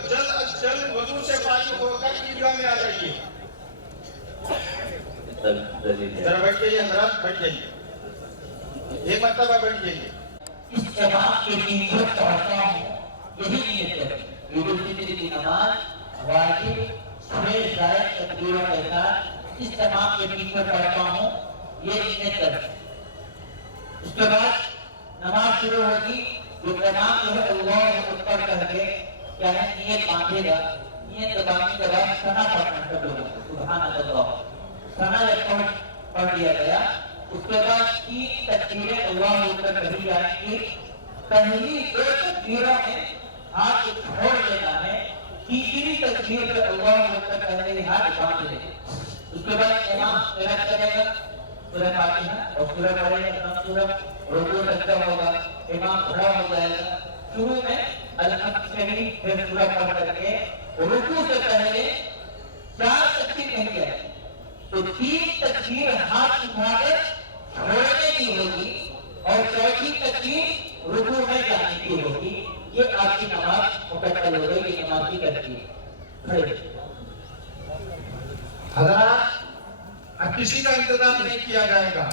جلد از جلد وضو سے فارغ ہو کر عیدگاہ میں آ جائیے۔ ذرا بیٹھ جائیے حضرات، بیٹھ جائیے، ایک مرتبہ بیٹھ جائیے. اس جماعت کے لیے پڑھتا ہوں، یہی نیت ہے. عید الفطر کی نماز واجب صبح زائد تکبیروں کے ساتھ اس جماعت کے لیے پڑھتا ہوں، یہ نیت ہے. اس کے بعد نماز شروع ہوگی. جو جماعت جو ہے اللہ اکبر کہہ کے کیا ہے نیت باندھے گا. نیت باندھنے کے بعد ثنا پڑھنا شروع ہوگا. سبحان اللہ، ثنا جب پڑھ لیا گیا اس کے بعد 3 تکبیریں اللہ اکبر کہی جائیں گی. پہلی 2 تکبیروں میں ہاتھ چھوڑ دینا ہے، تیسری تکبیر پہ اللہ اکبر کہتے ہوئے ہاتھ باندھ دیں. اس کے بعد امام قرات کرے گا سورہ فاتحہ اور سورہ پڑھے گا، سورہ رکوع سجدہ ہوگا، امام کھڑا ہو جائے گا. شروع میں الحمد شریف پھر سورہ پڑھ کر کے رکوع سے پہلے 4 تکبیر کہیں گے تو 3 تکبیر ہاتھ اٹھا کر چھوڑنے کی ہوگی اور 4تھی تکبیر رکوع میں جانے کی ہوگی. یہ آپ کی نماز مکمل ہو گئی. یہ نماز کی ترتیب ہے. حضرات اب کسی کا انتظام نہیں کیا جائے گا.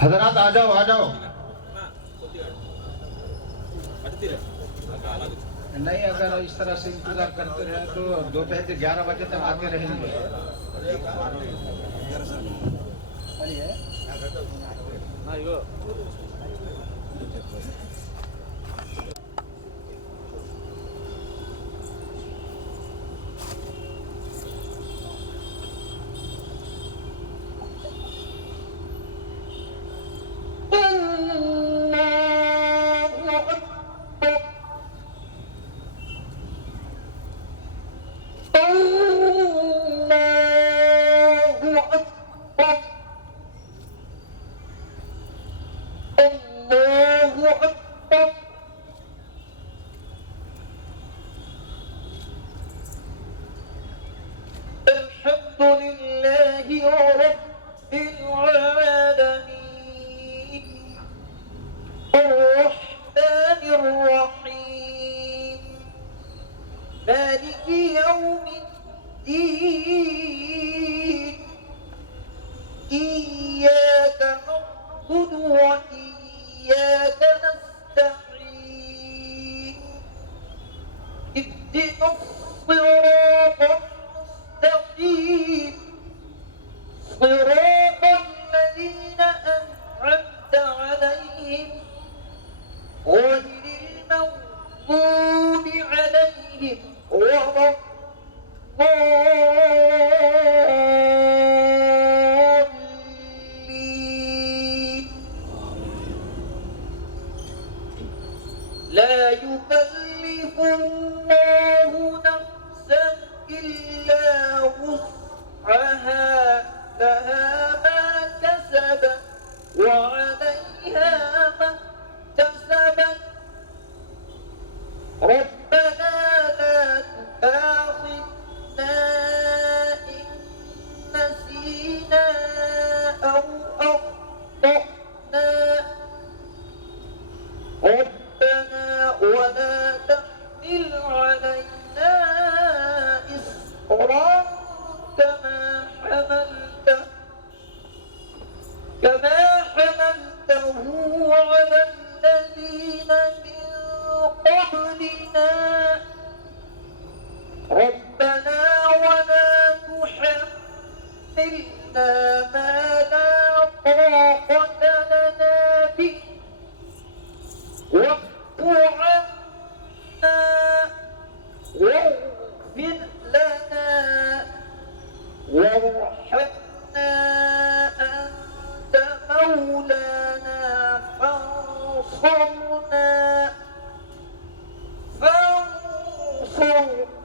حضرات آ جاؤ آ جاؤ. نہیں اگر اس طرح سے انتظار کرتے رہے تو دوپہر کے 11 بجے تک آتے رہیں گے. لا يكلف الله نفسا إلا وسعها لها ما كسبت وعليها ما اكتسبت ربنا لا تؤاخذنا إن نسينا أو أخطأنا ربنا ولا تحمل علينا إصرا كما حملته على الذين من قبلنا ربنا ولا تحملنا ما لا طاقة لنا به واعف عنا واغفر لنا وارحمنا أنت مولانا فانصرنا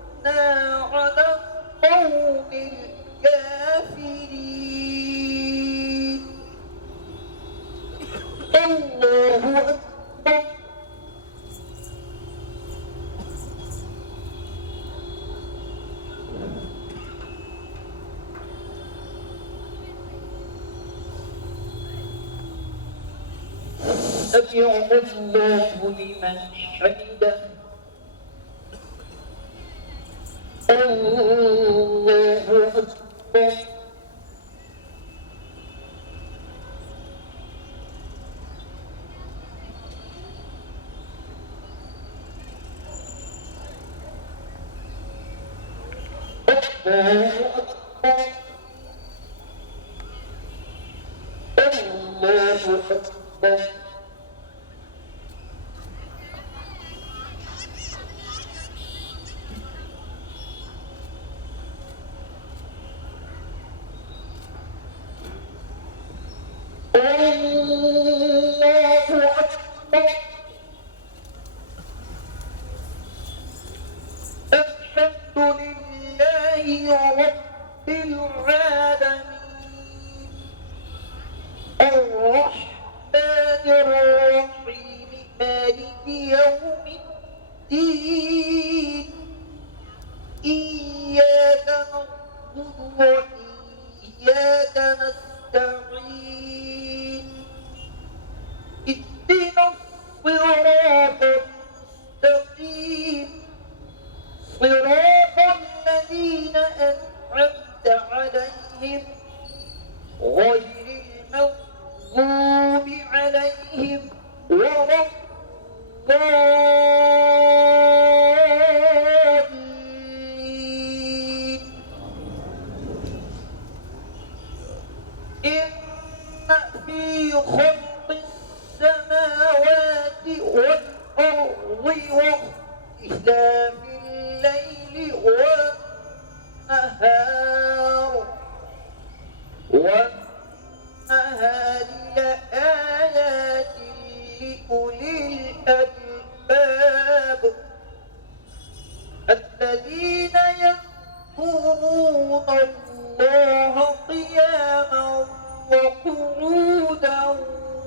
على القوم الكافرين الله أكبر سمع الله لمن حمده الله أكبر الله أكبر الله أكبر الله أكبر الحمد لله رب العالمين الرحمن الرحيم مالك يوم الدين إياك نعبد وإياك نستعين اهدنا الصراط المستقيم صراط الذين أنعمت عليهم غير المغضوب عليهم ولا الضالين إن في خلق السماوات والأرض واختلاف الليل والنهار لآيات لأولي الألباب الذين يذكرون الله قياما وقعودا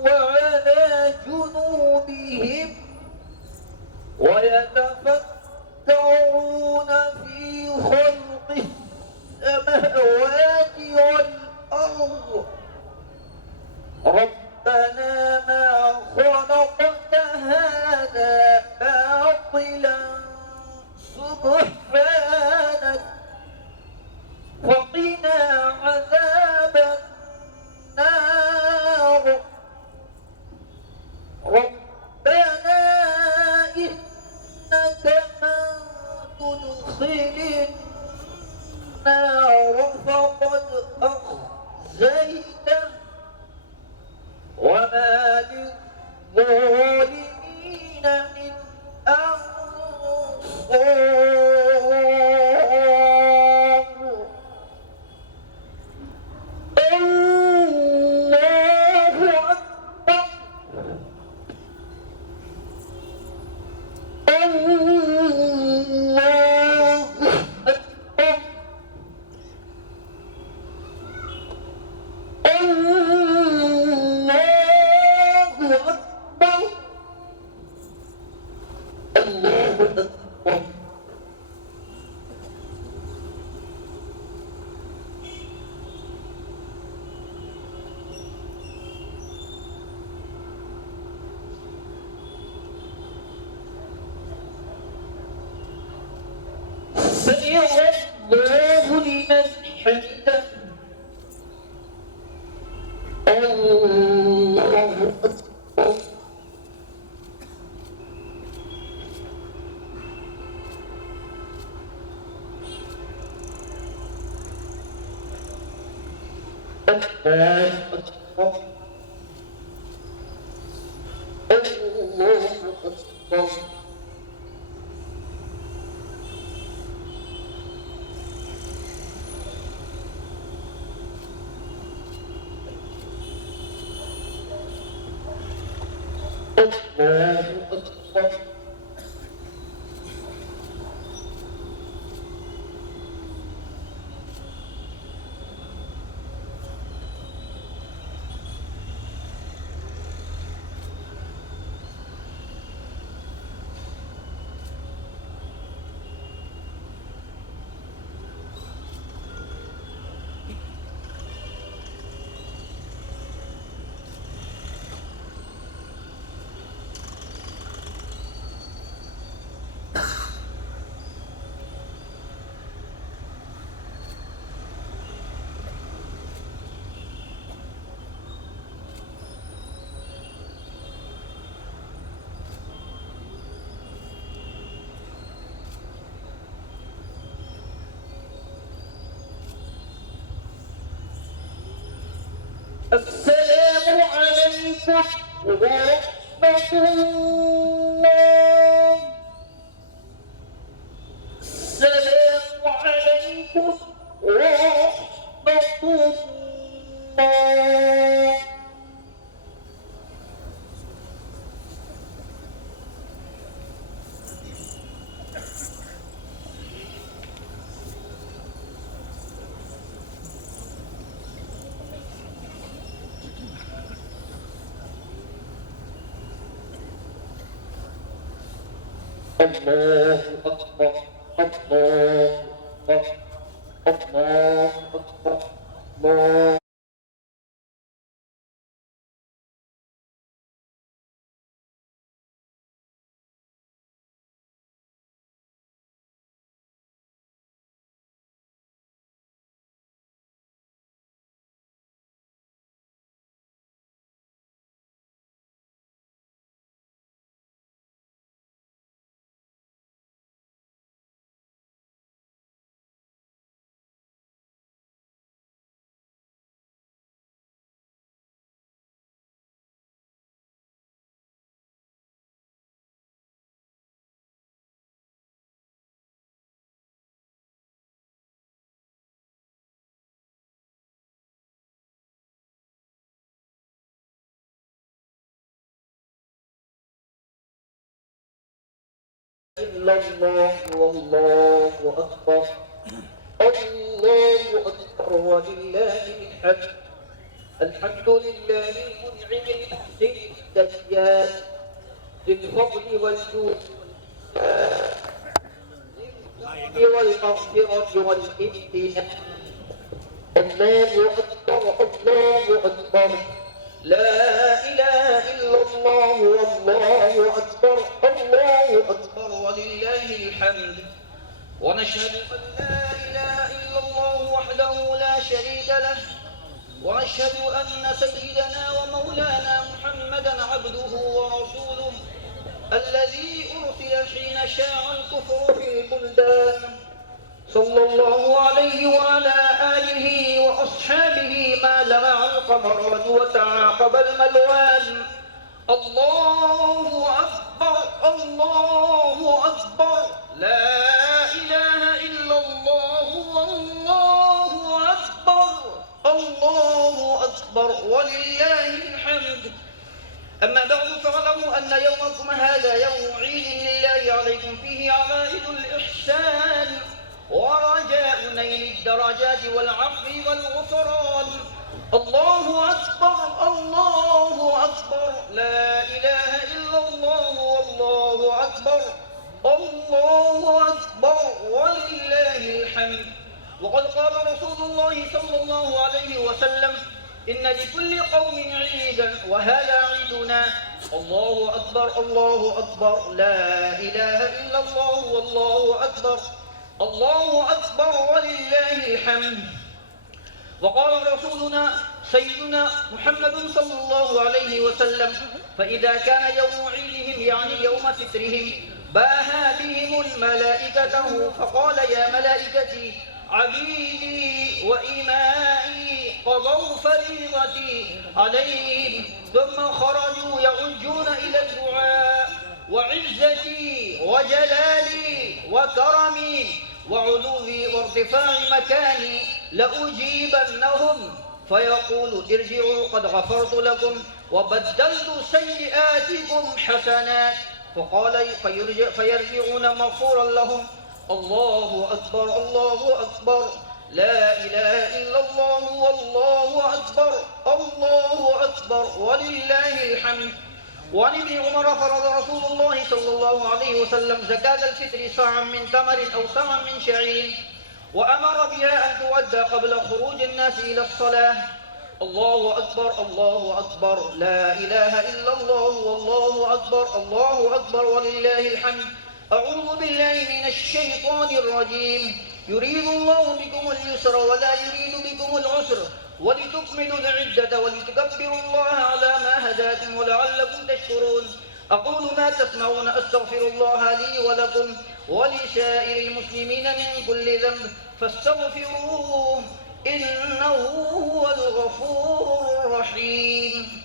وعلى جنوبهم ويتفكرون في خلق السماوات والأرض ربنا ما خلقت هذا باطلا سبحانك وقنا عذاب النار ربنا إنك من تدخل النار فقد أخزيته وما للظالمين من سمع الله لمن حمده الله أكبر الله أكبر الله أكبر الله أكبر السلام عليكم ورحمة الله. السلام عليكم ورحمة الله. الله أكبر الله أكبر الله أكبر الله. إلا الله والله أكبر. الله أكبر ولله الحمد. الحمد لله المنعم المحسن الديان ذي الفضل والجود والمغفرة والامتنان. الله أكبر الله أكبر. لا إله إلا الله والله أكبر. الله أكبر ولله الحمد. ونشهد أن لا إله إلا الله وحده لا شريك له. ونشهد أن سيدنا ومولانا محمدا عبده ورسوله الذي أرسل حين شاع الكفر في البلدان. صلى الله عليه وعلى آله وأصحابه ما لمع القمران وتعاقب الملوان. الله أكبر الله أكبر. لا إله إلا الله والله أكبر. الله أكبر ولله الحمد. أما بعد فاعلموا أن يومكم هذا يوم عيد لله عليكم فيه عمائد الإحسان ورجاء نيل الدرجات والعفو والغفران. الله أكبر الله أكبر. لا إله إلا الله والله أكبر. الله أكبر ولله الحمد. وقد قال رسول الله صلى الله عليه وسلم إن لكل قوم عيدا وهذا عيدنا. الله أكبر الله أكبر. لا إله إلا الله والله أكبر. الله أكبر ولله الحمد. وقال رسولنا سيدنا محمد صلى الله عليه وسلم فإذا كان يوم عيدهم يعني يوم فطرهم باها بهم الملائكة فقال يا ملائكتي عبيدي وإمائي قضوا فريضتي عليهم ثم خرجوا يعجون إلى الدعاء وعزتي وجلالي وكرمي وعلوي وارتفاع مكاني لأجيبنهم فيقول ارجعوا قد غفرت لكم وبدلت سيئاتكم حسنات فقال فيرجعون مغفورا لهم. الله أكبر الله أكبر. لا إله إلا الله والله أكبر. الله أكبر ولله الحمد. وعن ابن عمر فرض رسول الله صلى الله عليه وسلم زكاة الفطر صاعا من تمر أو صاعا من شعير وأمر بها أن تؤدى قبل خروج الناس إلى الصلاة. الله أكبر الله أكبر. لا إله إلا الله والله أكبر. الله أكبر ولله الحمد. أعوذ بالله من الشيطان الرجيم. يريد الله بكم اليسر ولا يريد بكم العسر ولتكملوا العدة ولتكبروا الله على ما هداكم ولعلكم تشكرون. أقول ما تسمعون أستغفر الله لي ولكم ولسائر المسلمين من كل ذنب فاستغفروه إنه هو الغفور الرحيم.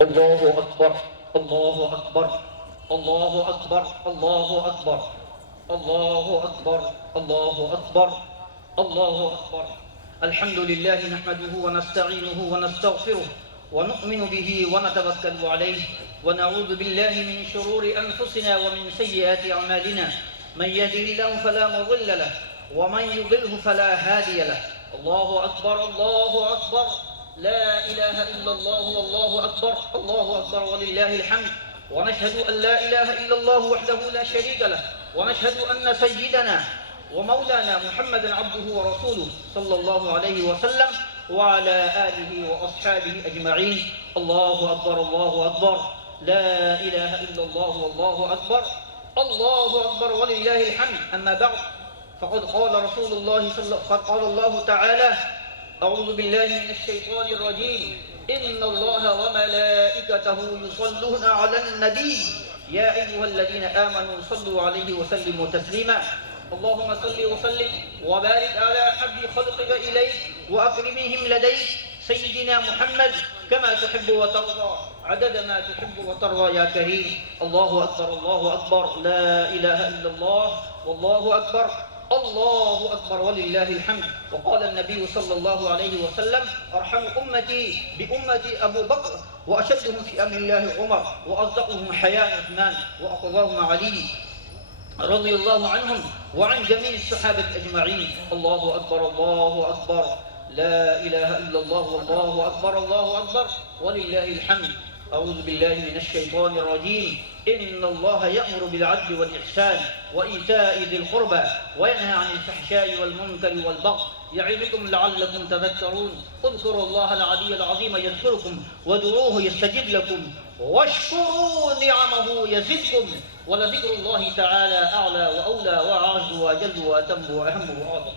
الله أكبر الله أكبر الله أكبر الله أكبر الله أكبر الله أكبر الله أكبر. الحمد لله نحمده ونستعينه ونستغفره ونؤمن به ونتوكل عليه ونعوذ بالله من شرور أنفسنا ومن سيئات أعمالنا. من يهده الله فلا مضل له ومن يضله فلا هادي له. الله أكبر الله أكبر لا إله إلا الله والله أكبر الله أكبر ولله الحمد. ونشهد أن لا إله إلا الله وحده لا شريك له ونشهد أن سيدنا ومولانا محمدا عبده ورسوله صلى الله عليه وسلم وعلى آله وأصحابه أجمعين. الله أكبر الله أكبر لا إله إلا الله والله أكبر الله أكبر ولله الحمد. أما بعد فقد قال رسول الله قد قال الله تعالى: أعوذ بالله من الشيطان الرجيم. إن الله وملائكته يصلون على النبي يا أيها الذين آمنوا صلوا عليه وسلموا تسليما. اللهم صل وسلم وبارك على حب خلقك إليك وأكرمهم لديك سيدنا محمد كما تحب وترضى عدد ما تحب وترضى يا كريم. الله أكبر الله أكبر لا إله إلا الله والله أكبر الله أكبر ولله الحمد. وقال النبي صلى الله عليه وسلم: أرحم أمتي بأمتي أبو بكر وأشدهم في أمر الله عمر وأصدقهم حياء عثمان وأقضاهم علي رضي الله عنهم وعن جميع الصحابة أجمعين. الله أكبر الله أكبر لا إله إلا الله والله أكبر الله أكبر ولله الحمد. أعوذ بالله من الشيطان الرجيم. إن الله يأمر بالعدل والإحسان وإيتاء ذي القربى وينهى عن الفحشاء والمنكر والبغي يعظكم لعلكم تذكرون. اذكروا الله العلي العظيم يذكركم وادعوه يستجب لكم واشكروا نعمه يزدكم ولذكر الله تعالى أعلى وأولى وأعز وأجل وأتم وأهم وأعظم.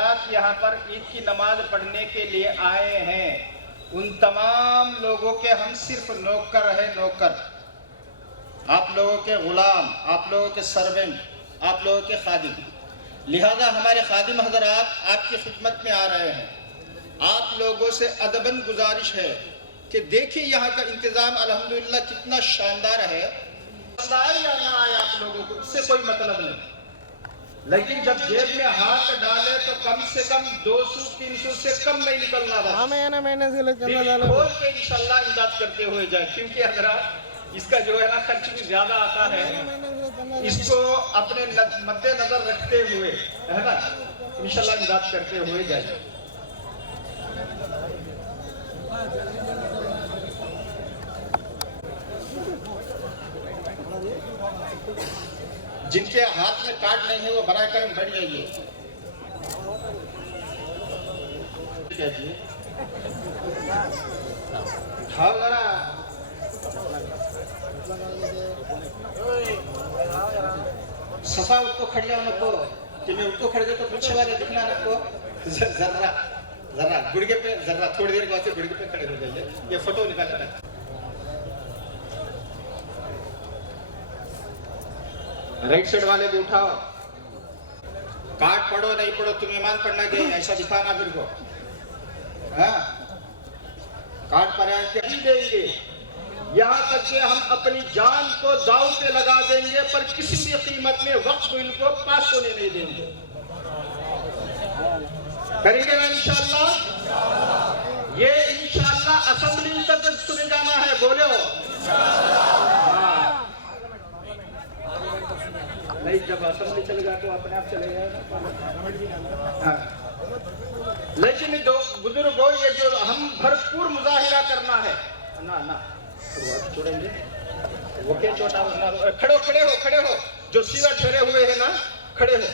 آپ یہاں پر عید کی نماز پڑھنے کے لیے آئے ہیں، ان تمام لوگوں کے ہم صرف نوکر ہیں، نوکر، آپ لوگوں کے غلام، آپ لوگوں کے سرونٹ، آپ لوگوں کے خادم. لہذا ہمارے خادم حضرات آپ کی خدمت میں آ رہے ہیں. آپ لوگوں سے ادباً گزارش ہے کہ دیکھیں یہاں کا انتظام الحمدللہ کتنا شاندار ہے. آئے یا نہ آئے آپ لوگوں کو اس سے کوئی مطلب نہیں، لیکن جب جیب میں ہاتھ ڈالے تو کم سے کم 200-300 سے کم نہیں نکلنا تھا. کھول کے انشاءاللہ امداد کرتے ہوئے جائیں، کیونکہ حضرات اس کا جو ہے نا خرچ بھی زیادہ آتا ہے. اس کو اپنے مد نظر رکھتے ہوئے ہے نا انشاءاللہ امداد کرتے ہوئے جائیں. جن کے ہاتھ میں کارڈ نہیں ہے وہ برائے کرم بیٹھ جائیے. اٹھاؤ ذرا. صفا ان کو کھڑیا ان کو کہ میں ان کو کھڑ گیا تو پیچھے والے دکھنا ان کو. ذرا ذرا گڑگے پہ ذرا تھوڑی دیر کے بعد سے گڑگے پہ کھڑے ہو جائیے. یہ فوٹو نکالنا ہے. رائٹ سائڈ والے بھی اٹھاؤ. کارڈ پڑھو نہیں پڑھو تم ایمان پڑھنا گئے ایسا دکھانا پھر کو. کارڈ پر دیں گے یہاں تک کہ ہم اپنی جان کو داؤ پہ لگا دیں گے، پر کسی بھی قیمت میں وقت ان کو پاس ہونے نہیں دیں گے. کریں گے نا انشاءاللہ. یہ انشاءاللہ اسمبلی تک سنے جانا ہے. بولے ہو نہیں، جب اسمبلی چلے گا تو اپنے آپ چلے گا. لیکن بزرگوں یہ جو ہم بھرپور مظاہرہ کرنا ہے نا چھوڑیں گے وہ کیا چھوٹا. کھڑے ہو جو سیدھا ٹھہرے ہوئے ہیں نا کھڑے ہو.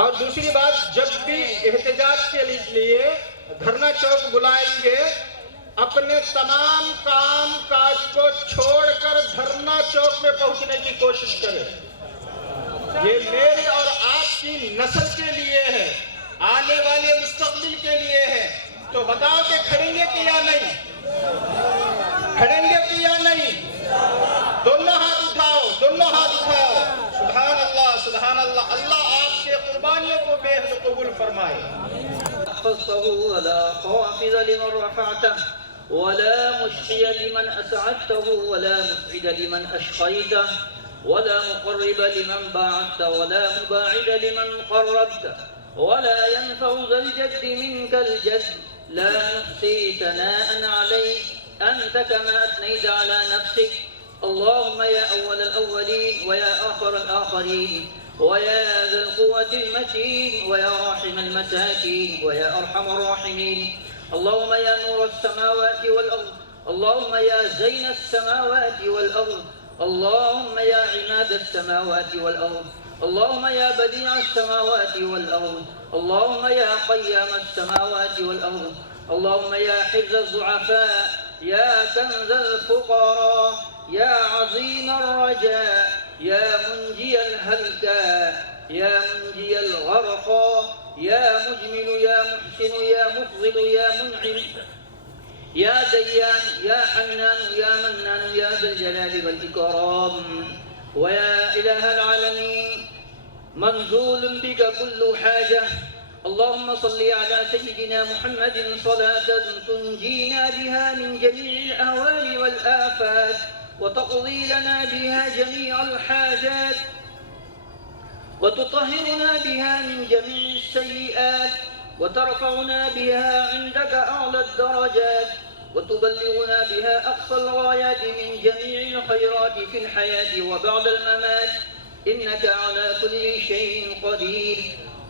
اور دوسری بات، جب بھی احتجاج کے لیے دھرنا چوک بلائیں گے اپنے تمام کام کاج کو چھوڑ کر دھرنا چوک میں پہنچنے کی کوشش کریں. یہ میری اور آپ کی نسل کے لیے ہے، آنے والے مستقبل کے لیے ہے. تو بتاؤ کہ کھڑیں گے کہ یا نہیں؟ کھڑیں گے کہ یا نہیں؟ دونوں ہاتھ اٹھاؤ، دونوں ہاتھ اٹھاؤ. سبحان اللہ سبحان اللہ. اللہ آپ کے قربانیوں کو بے حد قبول فرمائے. حفظته ولا حافظ لمن رفعته ولا مشقي لمن أسعدته ولا مسعد لمن أشقيته ولا مقرب لمن باعدت ولا مباعد لمن قربت ولا ينفع ذا الجد منك الجد لا نحصي ثناء عليك أنت كما أثنيت على نفسك. اللهم يا أول الأولين ويا آخر الآخرين ويا ذا القوة المتين ويا راحم المساكين ويا أرحم الراحمين. اللهم يا نور السماوات والأرض، اللهم يا زين السماوات والأرض، اللهم يا عماد السماوات والأرض، اللهم يا بديع السماوات والأرض، اللهم يا قيام السماوات والأرض، اللهم يا حفظ الضعفاء، يا كنز الفقراء، يا عظيم الرجاء، يا منجي الهلكى، يا منجي الغرقى، يا مجمل يا محسن يا مفضل يا منعم، يا ديان يا حنان يا منان يا ذا الجلال والإكرام. ويا إله العالمين منزول بك كل حاجة. اللهم صل على سيدنا محمد صلاة تنجينا بها من جميع الأهوال والآفات وتقضي لنا بها جميع الحاجات وتطهرنا بها من جميع السيئات وترفعنا بها عندك أعلى الدرجات وتبلغنا بها أقصى الغايات من جميع الخيرات في الحياة وبعد الممات إنك على كل شيء قدير.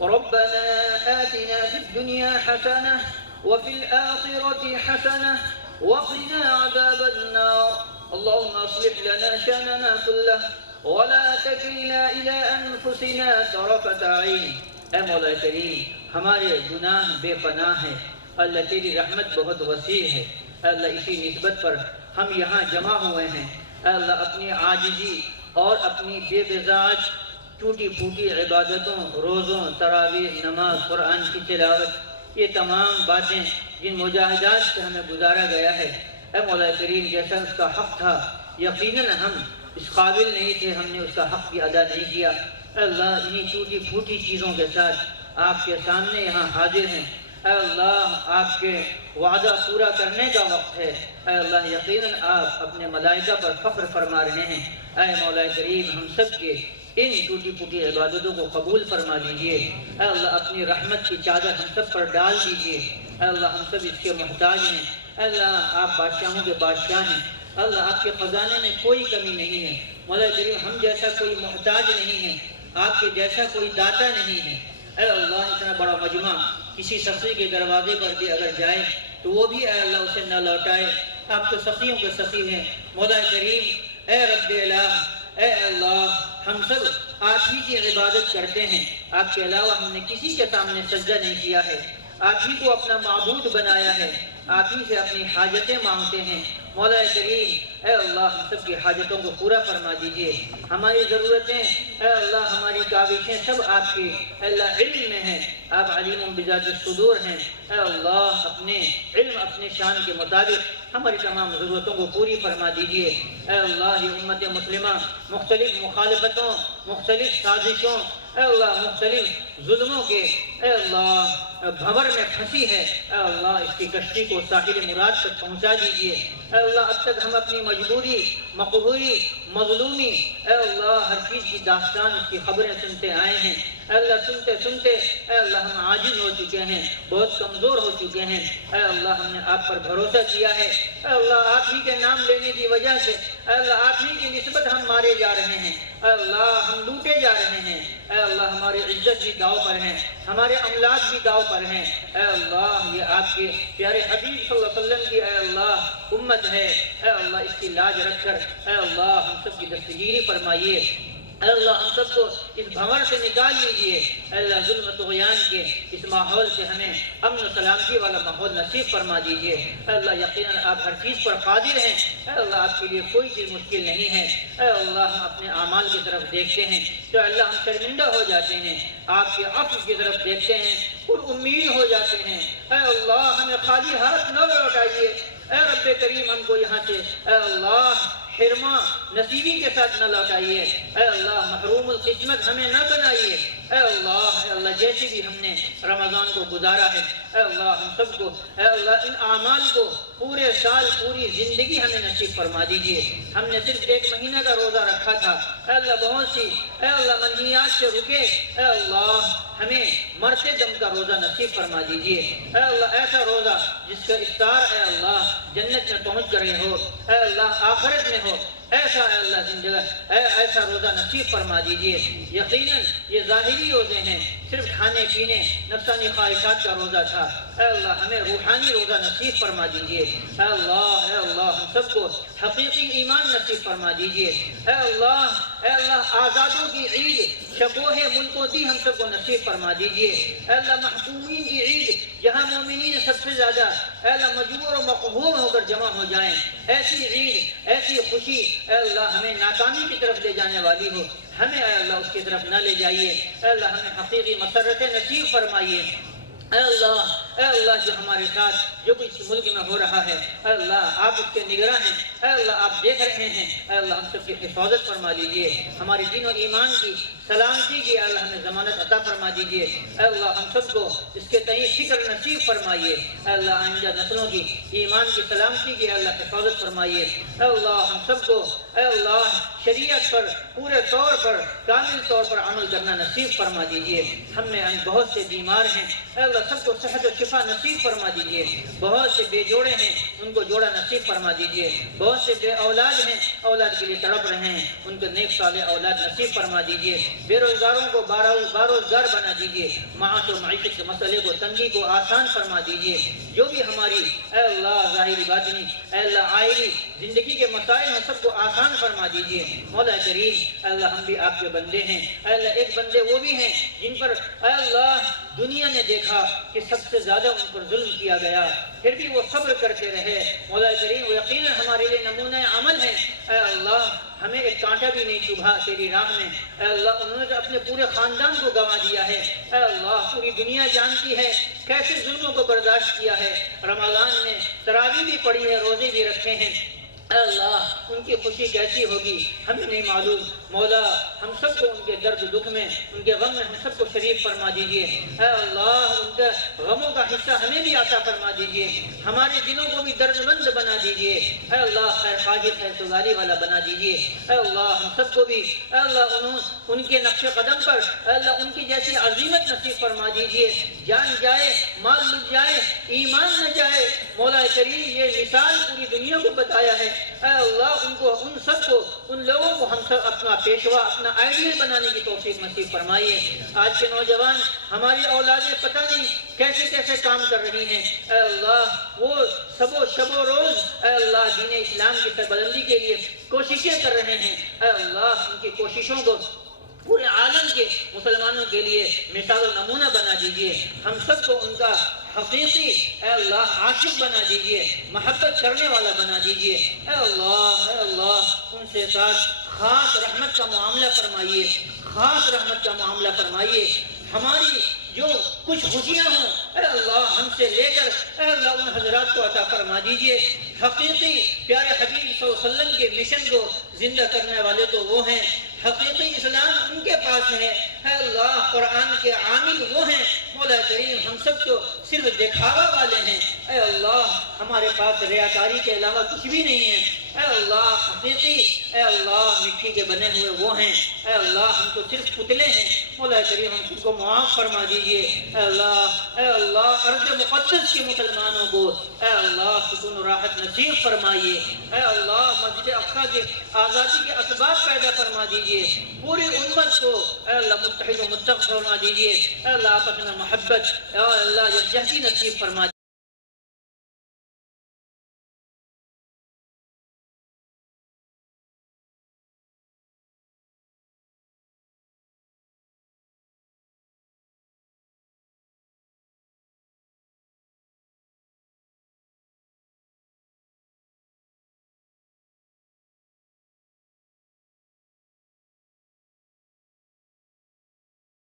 ربنا آتنا في الدنيا حسنة وفي الآخرة حسنة وقنا عذاب النار. اللهم اصلح لنا شأننا كله ولا تكلنا إلى أنفسنا طرفة عين. اے مولا کریم، ہمارے گناہ بے پناہ ہیں. اللہ تیری رحمت بہت وسیع ہے. اللہ اسی نسبت پر ہم یہاں جمع ہوئے ہیں. اللہ اپنی عاجزی اور اپنی بے بزاج ٹوٹی پھوٹی عبادتوں، روزوں، تراویح، نماز، قرآن کی تلاوت، یہ تمام باتیں جن مجاہدات سے ہمیں گزارا گیا ہے، اے مولا کریم جیسا اس کا حق تھا یقیناً ہم اس قابل نہیں تھے، ہم نے اس کا حق بھی ادا نہیں کیا۔ اے اللہ انہی ٹوٹی پھوٹی چیزوں کے ساتھ آپ کے سامنے یہاں حاضر ہیں۔ اے اللہ آپ کے وعدہ پورا کرنے کا وقت ہے۔ اے اللہ یقیناً آپ اپنے ملائکہ پر فخر فرما رہے ہیں۔ اے مولا کریم ہم سب کے ان ٹوٹی پھوٹی عبادتوں کو قبول فرما لیجئے۔ اے اللہ اپنی رحمت کی چادر ہم سب پر ڈال دیجئے۔ اے اللہ ہم سب اس کے محتاج ہیں۔ اے اللہ آپ بادشاہوں کے بادشاہ ہیں۔ اے اللہ آپ کے خزانے میں کوئی کمی نہیں ہے۔ مولا کریم ہم جیسا کوئی محتاج نہیں ہے، آپ کے جیسا کوئی داتا نہیں ہے۔ اے اللہ اتنا بڑا مجمع کسی سخی کے دروازے پر بھی اگر جائے تو وہ بھی اے اللہ اسے نہ لوٹائے۔ آپ تو سخیوں کے سخی ہیں۔ مولا کریم اے رب الہ، اے اللہ ہم سب آپ ہی کی عبادت کرتے ہیں، آپ کے علاوہ ہم نے کسی کے سامنے سجدہ نہیں کیا ہے، آپ ہی کو اپنا معبود بنایا ہے، آپ ہی سے اپنی حاجتیں مانگتے ہیں۔ مولا کریم اے اللہ ہم سب کی حاجتوں کو پورا فرما دیجئے۔ ہماری ضرورتیں اے اللہ ہماری کاوشیں سب آپ کی اے اللہ علم میں ہیں، آپ علیم بذات الصدور ہیں۔ اے اللہ اپنے علم اپنے شان کے مطابق ہماری تمام ضرورتوں کو پوری فرما دیجئے۔ اے اللہ یہ امت مسلمہ مختلف مخالفتوں، مختلف سازشوں، اے اللہ مختلف ظلموں کے اے اللہ بھنور میں پھنسی ہے۔ اے اللہ اس کی کشتی کو ساحل مراد تک پہنچا دیجئے۔ اے اللہ اب تک ہم اپنی مجبوری، مقبوری، مظلومی اے اللہ ہر چیز کی داستان اس کی خبریں سنتے آئے ہیں۔ اے اللہ سنتے سنتے اے اللہ ہم عاجز ہو چکے ہیں، بہت کمزور ہو چکے ہیں۔ اے اللہ ہم نے آپ پر بھروسہ کیا ہے۔ اے اللہ آپ ہی کے نام لینے کی وجہ سے اے اللہ آپ ہی کی نسبت ہم مارے جا رہے ہیں۔ اے اللہ ہم لوٹے جا رہے ہیں۔ اے اللہ ہماری عزت بھی داؤ پر ہیں، ہمارے املاک بھی داؤ پر ہیں۔ اے اللہ یہ آپ کے پیارے حبیب صلی اللہ علیہ وسلم کی اے اللہ امت ہے۔ اے اللہ اس کی لاج رکھ کر اے اللہ ہم سب کی دستگیری فرمائیے۔ اے اللہ ہم سب کو اس بھنور سے نکال لیجئے۔ اے اللہ ظلم و طغیان کے اس ماحول سے ہمیں امن و سلامتی والا ماحول نصیب فرما دیجئے۔ اے اللہ یقیناً آپ ہر چیز پر قادر ہیں۔ اے اللہ آپ کے لیے کوئی چیز مشکل نہیں ہے۔ اے اللہ ہم اپنے اعمال کی طرف دیکھتے ہیں تو اللہ ہم شرمندہ ہو جاتے ہیں، آپ کے عفو کی طرف دیکھتے ہیں اور امید ہو جاتے ہیں۔ اے اللہ ہمیں خالی ہاتھ نہ لوٹائیے۔ اے رب کریم ہم کو یہاں سے اے اللہ حرما نصیبی کے ساتھ نہ لوٹائیے۔ اے اللہ محروم القسمت ہمیں نہ بنائیے۔ اے اللہ جیسے بھی ہم نے رمضان کو گزارا ہے اے اللہ ہم سب کو اے اللہ ان اعمال کو پورے سال پوری زندگی ہمیں نصیب فرما دیجئے۔ ہم نے صرف 1 مہینہ کا روزہ رکھا تھا اے اللہ بہت سی اے اللہ منہیات سے رکے، اے اللہ ہمیں مرتے دم کا روزہ نصیب فرما دیجئے۔ اے اللہ ایسا روزہ جس کا افطار اے اللہ جنت میں پہنچ کر ہو، اے اللہ آخرت میں ہو، ایسا اے اللہ زندگی ایسا روزہ نصیب فرما دیجئے۔ یقیناً یہ ظاہری روزے ہیں، صرف کھانے پینے نفسانی خواہشات کا روزہ تھا۔ اے اللہ ہمیں روحانی روزہ نصیب فرما دیجئے۔ اے اللہ ہم سب کو حقیقی ایمان نصیب فرما دیجئے۔ اے اللہ آزادوں کی عید شکوہ ملکوں دی ہم سب کو نصیب فرما دیجئے۔ اے اللہ محکومین کی عید جہاں مومنین سب سے زیادہ اے اللہ مجبور و مقہور ہو کر جمع ہو جائیں، ایسی عید ایسی خوشی اے اللہ ہمیں ناکامی کی طرف لے جانے والی ہو، ہمیں اے اللہ اس کی طرف نہ لے جائیے۔ اے اللہ ہمیں حقیقی مسرت نصیب فرمائیے۔ اے اللہ جو ہمارے ساتھ جو کچھ اس ملک میں ہو رہا ہے اے اللہ آپ اس کے نگراں ہیں، اے اللہ آپ دیکھ رہے ہیں، اے اللہ ہم سب کی حفاظت فرما لیجئے، ہمارے دین و ایمان کی سلامتی کی اے اللہ ہمیں ضمانت عطا فرما دیجئے۔ اے اللہ ہم سب کو اس کے تئیں فکر نصیب فرمائیے۔ اے اللہ آئندہ نسلوں کی ایمان کی سلامتی کی اے اللہ حفاظت فرمائیے۔ اے اللہ ہم سب کو اے اللہ شریعت پر پورے طور پر کامل طور پر عمل کرنا نصیب فرما دیجئے۔ ہم میں بہت سے بیمار ہیں، اے اللہ سب کو صحت و شفا نصیب فرما دیجئے۔ بہت سے بے جوڑے ہیں، ان کو جوڑا نصیب فرما دیجئے۔ بہت سے بے اولاد ہیں، اولاد کے لیے تڑپ رہے ہیں، ان کو نیک صالح اولاد نصیب فرما دیجئے۔ بے روزگاروں کو باروزگار بنا دیجئے۔ معاش و معیشت کے مسئلے کو تنگی کو آسان فرما دیجئے۔ جو بھی ہماری اے اللہ ظاہری باطنی اے اللہ عائلی زندگی کے مسائل ہیں سب کو آسان فرما دیجئے۔ مولا کریم اے اللہ ہم بھی آپ کے بندے ہیں، اے اللہ ایک بندے وہ بھی ہیں جن پر اے اللہ دنیا نے دیکھا کہ سب سے زیادہ ان پر ظلم کیا گیا، پھر بھی وہ صبر کرتے رہے۔ مولا کریم وہ یقیناً ہمارے لیے نمونہ عمل ہیں۔ اے اللہ ہمیں ایک کانٹا بھی نہیں چبھا تیری راہ میں۔ اے اللہ انہوں نے اپنے پورے خاندان کو گنوا دیا ہے۔ اے اللہ پوری دنیا جانتی ہے کیسے ظلموں کو برداشت کیا ہے۔ رمضان میں تراویح بھی پڑھی ہے، روزے بھی رکھے ہیں۔ اے اللہ ان کی خوشی کیسی ہوگی ہمیں نہیں معلوم۔ مولا ہم سب کو ان کے درد دکھ میں، ان کے غم میں ہم سب کو شریک فرما دیجئے۔ اے اللہ ان کے غموں کا حصہ ہمیں بھی عطا فرما دیجئے، ہمارے دلوں کو بھی درد مند بنا دیجئے۔ اے اللہ خیر خواہی خیر سگاری والا بنا دیجئے۔ اے اللہ ہم سب کو بھی اے اللہ ان کے نقش قدم پر اے اللہ ان کی جیسی عظیمت نصیب فرما دیجئے۔ جان جائے، مال لٹ جائے، ایمان نہ جائے، مولا کریم یہ مثال پوری دنیا کو بتایا ہے۔ اے اللہ ان سب کو، ان لوگوں کو ہم سب اپنا پیشوا، اپنا آئیڈیل بنانے کی توفیق نصیب فرمائیے۔ آج کے نوجوان ہماری اولادیں پتہ نہیں کیسے کیسے کام کر رہی ہیں۔ اے اللہ وہ شب و روز اے اللہ دین اسلام کی سربلندی کے لیے کوششیں کر رہے ہیں۔ اے اللہ ان کی کوششوں کو پورے عالم کے مسلمانوں کے لیے مثال و نمونہ بنا دیجئے۔ ہم سب کو ان کا حقیقی اے اللہ عاشق بنا دیجئے، محبت کرنے والا بنا دیجئے۔ اے اللہ ان سے ساتھ خاص رحمت کا معاملہ فرمائیے، خاص رحمت کا معاملہ فرمائیے۔ ہماری جو کچھ خوشیاں ہوں اے اللہ ہم سے لے کر اے اللہ ان حضرات کو عطا فرما دیجئے۔ حقیقی پیارے حبیب صلی اللہ علیہ وسلم کے مشن کو زندہ کرنے والے تو وہ ہیں، حقیقی اسلام ان کے پاس ہے۔ اے اللہ قرآن کے عامل وہ ہیں۔ مولا کریم ہم سب تو صرف دکھاوا والے ہیں۔ اے اللہ ہمارے پاس ریاکاری کے علاوہ کچھ بھی نہیں ہے۔ اے اللہ حقیقی اے اللہ مٹی کے بنے ہوئے وہ ہیں۔ اے اللہ ہم تو صرف پتلے ہیں۔ مولا کریم ہم سب کو معاف فرما دیجئے۔ اے اللہ ارض مقدس کے مسلمانوں کو اے اللہ سکون و راحت نصیب فرمائیے۔ اے اللہ مسجد اقصی کے آزادی کے اسباب پیدا فرما دیجئے۔ پوری امت کو اے اللہ متحد و متفق فرما دیجئے۔ اے اللہ آپس میں محبت اے اللہ یکجہتی نصیب فرما دیجئے۔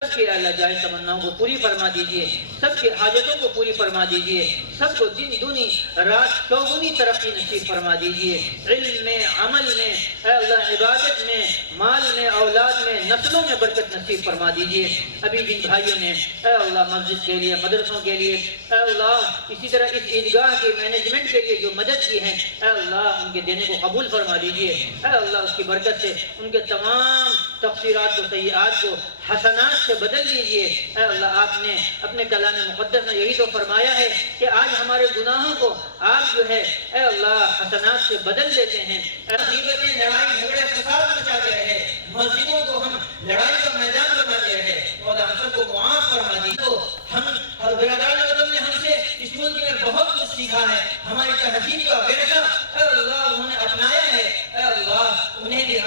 سب کی اللہ جائز تمناؤں کو پوری فرما دیجئے، سب کی حاجتوں کو پوری فرما دیجئے، سب کو دن دنی رات چوگنی ترقی نصیب فرما دیجئے۔ علم میں، عمل میں، اے اللہ عبادت میں، مال میں، اولاد میں، نسلوں میں برکت نصیب فرما دیجئے۔ ابھی جن بھائیوں نے اے اللہ مسجد کے لیے، مدرسوں کے لیے اے اللہ اسی طرح اس عیدگاہ کے مینجمنٹ کے لیے جو مدد کی ہے اے اللہ ان کے دینے کو قبول فرما دیجئے۔ اے اللہ اس کی برکت سے ان کے تمام تقصیرات کو، سیئات کو حسنات سے بدل دیجئے۔ اے اللہ آپ نے اپنے کلام مقدس میں یہی تو فرمایا ہے کہ آج ہمارے گناہوں کو آپ جو ہے اے اللہ حسنات سے بدل دیتے ہیں۔ مصیبتیں، لڑائی جھگڑے فساد مچا رہے ہیں، مسجدوں کو ہم لڑائی کا میدان بنا دے رہے ہیں، اور ہم سب کو معاف فرما دیجئے۔ ہم برادران وطن نے ہم سے اس ملک میں بہت کچھ سیکھا ہے، ہماری تہذیب کا ورثہ اے اللہ انہوں نے اپنایا ہے۔ اے اللہ انہیں بھی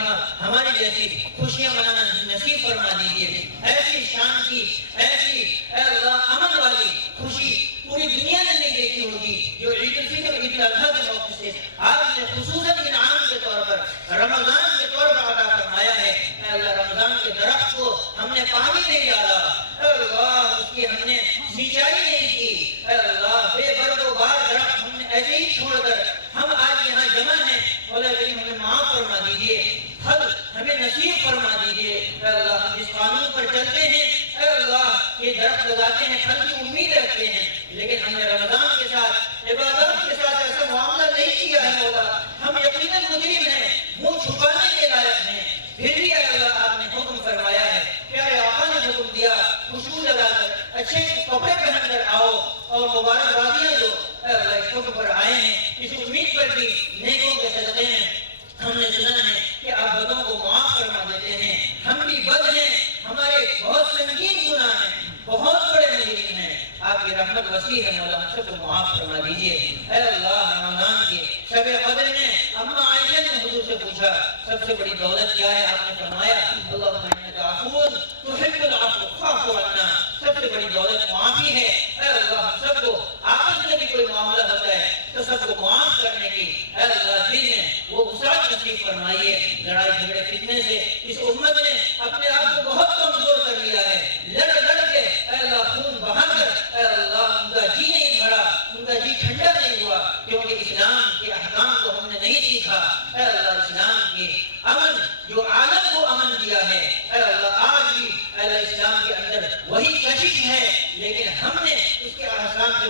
ہماری جیسی خوشیاں منانا نصیب فرما دیجئے۔ ایسی شان کی، ایسی اے اللہ امن والی خوشی پوری دنیا نے نہیں دیکھی ہوگی جو عید الفطر، عید الاضحیٰ کے موقع سے آپ نے خصوصاً انعام کے طور پر، رمضان کے طور پر عطا فرمایا ہے۔ اے اللہ رمضان کے درخت کو ہم نے پانی نہیں ڈالا، اے اللہ اس کی ہم نے سینچائی نہیں کی، اے اللہ بے برگ و بار درخت ہم نے ایسے ہی چھوڑ کر ہم آج یہاں جمع ہیں۔ مولا کریم ہمیں معاف فرما دیجئے، پھل ہمیں نصیب فرما دیجئے۔ اے اللہ ہم جس قانون پر چلتے ہیں اے اللہ یہ درخت لگاتے ہیں، پھل کی امید رکھتے ہیں، لیکن ہم نے رمضان کے ساتھ، عبادت کے ساتھ ایسا معاملہ نہیں کیا ہے۔ مولا ہم یقیناً مجرم ہیں، منہ چھپانے کے لائق ہیں، پھر بھی اے اللہ آپ نے حکم فرمایا ہے، پیارے آقا نے حکم دیا خوشبو لگا کر، اچھے کپڑے پہن کر آؤ، اور مبارک بادیاں جو اے اللہ اس حکم پر آئے ہیں، اس امید پر بھی نیکوں کے صدقے ہیں۔ ہم نے سنا ہے کہ آپ بدوں کو معاف فرما دیتے ہیں، ہم بھی بد ہیں، ہمارے بہت سنگین گناہ ہیں، بہت بڑے مجرم ہیں، آپ کی رحمت وسیع ہے۔ مولا ہم سب کو معاف فرما دیجئے۔ اے اللہ رمضان کے شب قدر میں اماں عائشہ نے حضور سے پوچھا سب سے بڑی دولت کیا ہے؟ آپ نے فرمایا اللہم انک عفو تحب العفو فاعف عنا، سب سے بڑی دولت معافی ہے۔ اے اللہ ہم سب کو آپس میں بھی کوئی معاملہ ہوتا ہے تو سب کو معاف کرنے کی اے اللہ دل میں وہ وسعت نصیب فرمائیے، لڑائی جھگڑے فتنے سے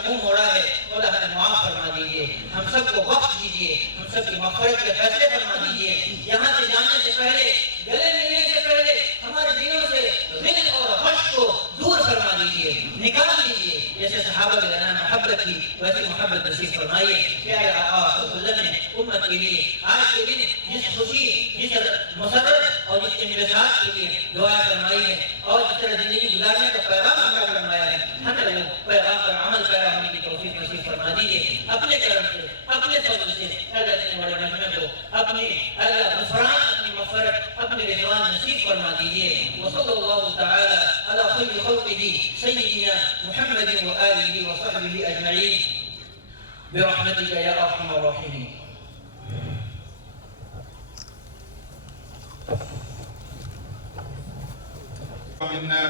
منہ موڑا ہے مولا ہمیں معاف فرما دیجیے، ہم سب کو بخش دیجیے، ہم سب کی مغفرت کے فیصلے فرما دیجیے۔ یہاں سے جانے سے پہلے، گلے ملنے سے پہلے ہمارے دلوں سے غل اور غش کو دور فرما دیجیے، نکال دیجیے۔ جیسے صحابہ کے درمیان محبت کی ویسی محبت نصیب فرمائیے۔ پیارے آقا صلی اللہ علیہ وسلم نے امت کے لیے آج کے دن جس خوشی، جس مسرت اور جس انبساط کے لیے دعا فرمائی ہے اور جس طرح زندگی گزارنے کا پیغام عطا فرمایا ہے، ہمیں وہ پیغام پر عمل پیرا ہونے کی توفیق نصیب فرما دیجیے۔ اپنے کرم سے، اپنے فضل سے اللہ اتنے بڑے مجمع کو اپنی اللہ غفران، اپنی مغفرت، اپنی رضوان نصیب فرما دیجیے۔ وصلی اللہ تعالی علی خیر خلقہ سیدنا محمد وآلہ وصحبہ اجمعین برحمتک یا ارحم الراحمین۔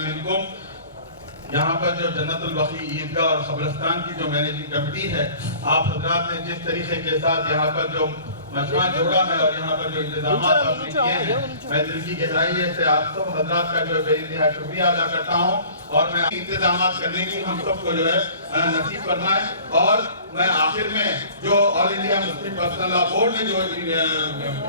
منکم، یہاں پر جو جنت البقیع عیدگاہ اور قبرستان کی جو مینیجنگ کمیٹی ہے، آپ حضرات نے جس طریقے کے ساتھ یہاں پر جو مجمع جوڑا ہے اور یہاں پر جو انتظامات آپ نے کیے ہیں، میں دل کی گہرائیے سے آپ سب حضرات کا جو بے انتہا شکریہ ادا کرتا ہوں، اور میں انتظامات کرنے کی ہم سب کو جو ہے نصیب فرمائے۔ اور میں آخر میں جو آل انڈیا مسلم پرسنل لا بورڈ نے جو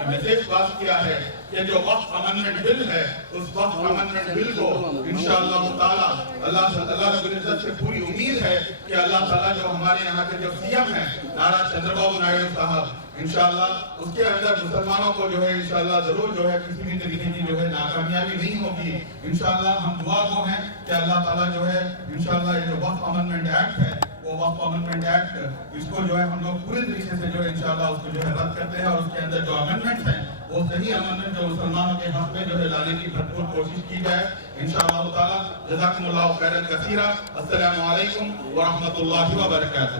میسیج پاس کیا ہے کہ جو وقف امنڈمنٹ بل ہے، اس وقف امنڈمنٹ بل کو انشاءاللہ تعالی اللہ رب العزت سے پوری امید ہے کہ اللہ تعالیٰ جو ہمارے یہاں کے جو سی ایم ہیں نارا چندر بابو نائیڈو صاحب، انشاءاللہ اس کے اندر مسلمانوں کو جو ہے انشاءاللہ ضرور جو ہے کسی بھی طریقے کی جو ہے ناکامیابی نہیں ہوگی۔ انشاءاللہ ہم دعا گو ہیں کہ اللہ تعالیٰ جو ہے انشاءاللہ یہ جو وقف امنڈمنٹ ایکٹ ہے، وہ وقف امنڈمنٹ ایکٹ اس کو جو ہے ہم لوگ پورے طریقے سے جو ہے انشاءاللہ اس کو جو ہے رد کرتے ہیں، اور اس کے اندر جو امنڈمنٹ ہیں وہ صحیح امنڈمنٹ جو مسلمانوں کے حق میں جو ہے لانے کی بھرپور کوشش کی جائے انشاءاللہ تعالیٰ۔ جزاکم اللہ خیرا کثیرا۔ السلام علیکم ورحمۃ اللہ وبرکاتہ۔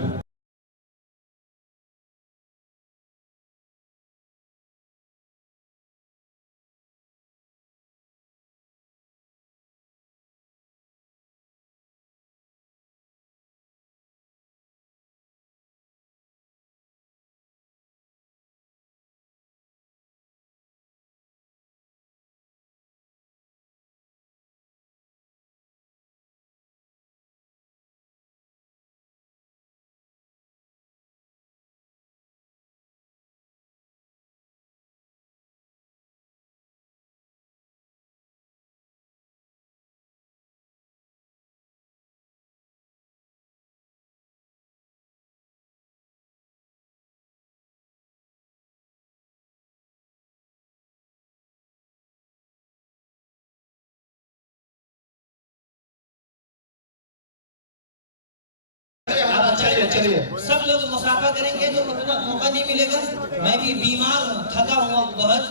سب لوگ مسافہ کریں گے تو اتنا موقع نہیں ملے گا۔ میں بھی بیمار ہوں، تھکا ہوا بہت،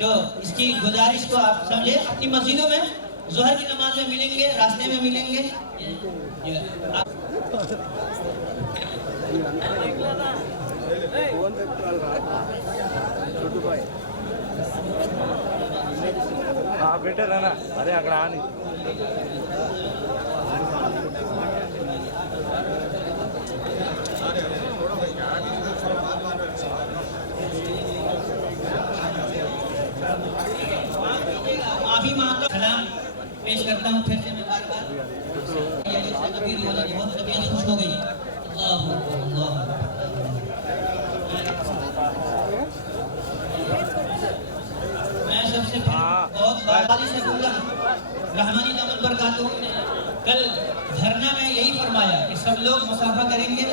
تو اس کی گزارش کو آپ سمجھے۔ اپنی مسجدوں میں ظہر کی نماز میں ملیں گے، راستے میں ملیں گے۔ بیٹے رہنا ارے اگر آنی معافی مانگتا ہوں، سلام پیش کرتا ہوں پھر سے میں بار بار۔ بہت طبیعت خوش ہو گئی۔ اللہ اللہ میں سب سے بہت باری سے بولا رحمانی دامن برکاتہ نے کل دھرنا میں یہی فرمایا کہ سب لوگ مسافہ کریں گے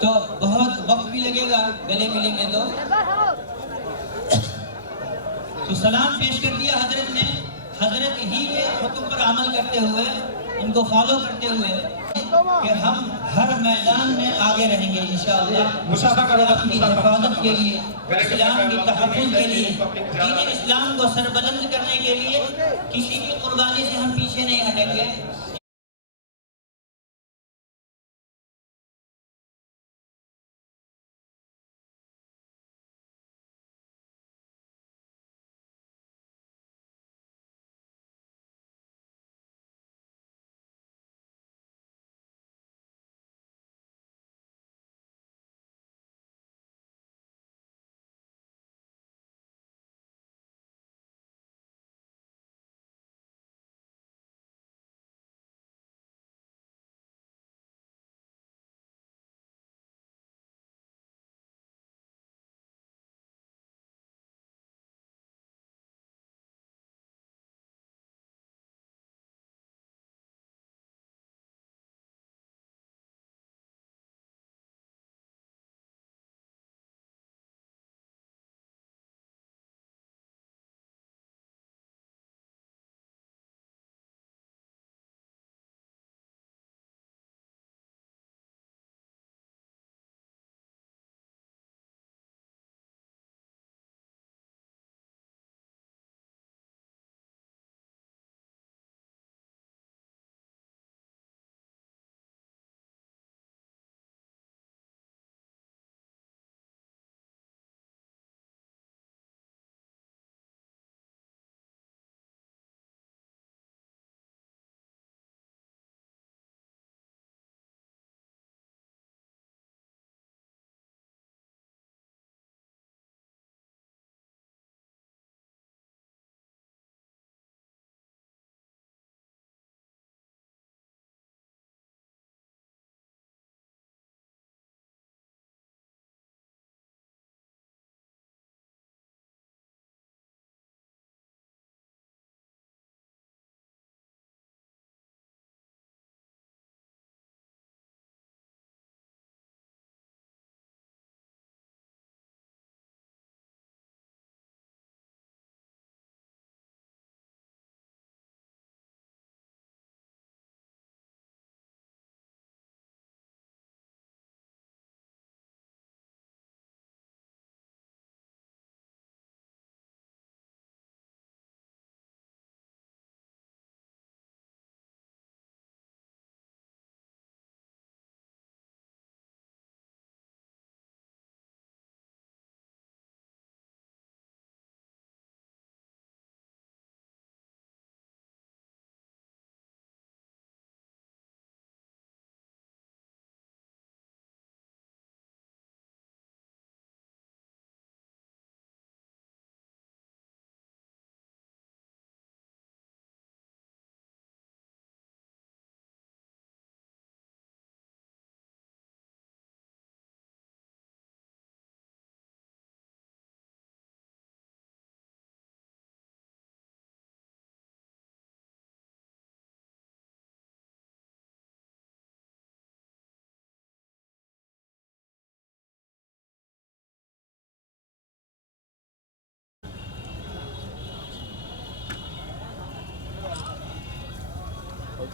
تو بہت وقت بھی لگے گا، گلے ملیں گے تو سلام پیش کر دیا حضرت نے۔ حضرت ہی کے حکم پر عمل کرتے ہوئے، ان کو فالو کرتے ہوئے کہ ہم ہر میدان میں آگے رہیں گے انشاءاللہ، اسلام کی حفاظت کے لیے، اسلام کی تحفظ کے لیے، دین اسلام کو سربلند کرنے کے لیے کسی بھی قربانی سے ہم پیچھے نہیں ہٹیں گے۔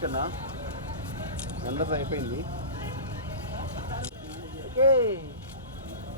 కన్నా అందరితో అయిపోయింది. ఓకే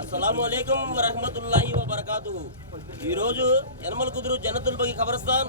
అస్సలాముఅలైకుం వరహమతుల్లాహి వబరకాతుహు. ఈరోజు యనమల కుదురు జన్నతుల్ బగి ఖబరస్థాన్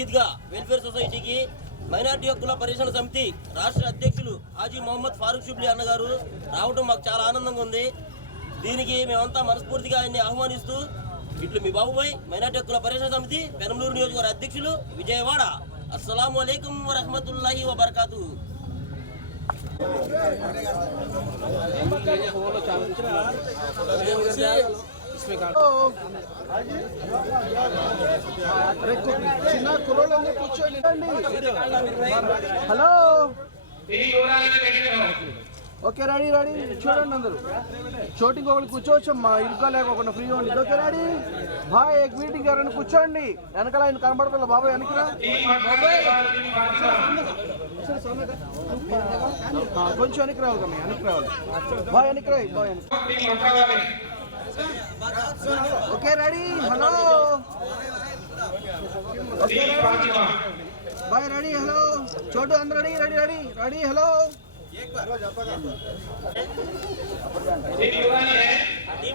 ఈద్గా వెల్ఫేర్ సొసైటీకి మైనార్టీ హక్కుల పరిరక్షణ సమితి రాష్ట్ర అధ్యక్షులు హాజీ మొహమ్మద్ ఫారూక్ షుబ్లీ అన్నగారు రావడం మాకు చాలా ఆనందంగా ఉంది. దీనికి మేమంతా మనస్ఫూర్తిగా ఆయన్ని ఆహ్వానిస్తూ ఇట్లు మీ బాబుబాయ్ మైనార్టీ హక్కుల పరిరక్షణ సమితి పెనంలూరు నియోజకవర్గ అధ్యక్షులు విజయవాడ. అస్సలాముఅలైకుం వరహమతుల్లాహి వబరకాతుహు. చిన్న కుర్రోళ్ళని కూర్చోండి. హలో ఓకే రెడీ రెడీ చూడండి అందరూ. చోటికి ఒకటి కూర్చోవచ్చమ్మా, ఇరుకా లేకుండా ఫ్రీగా ఉండి. Okay ready bye. 1 మీటింగ్ ఎవరైనా కూర్చోండి. వెనకాల ఆయన కనబడుతుందా బాబాయ్ వెనకరా కొంచెం వెనక్కి రావాలి కమ్మా, వెనక్కి రావాలి బాయ్, వెనక్కి రాయి boy. Okay ready hello boy ready hello Chotu అందరూ ready ready ready ready hello.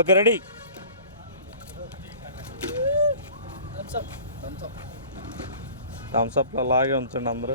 Okay ready. Thumbs up అలాగే ఉంచండి అందరూ.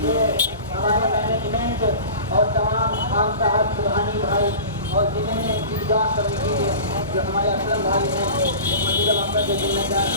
یہ ہمارے مینجمنٹ اور تمام خان صاحب سبحانی بھائی اور جنہیں عیدگاہ کمیٹی جو ہمارے اسلم بھائی ہیں مزید وقت کے ذمہ دار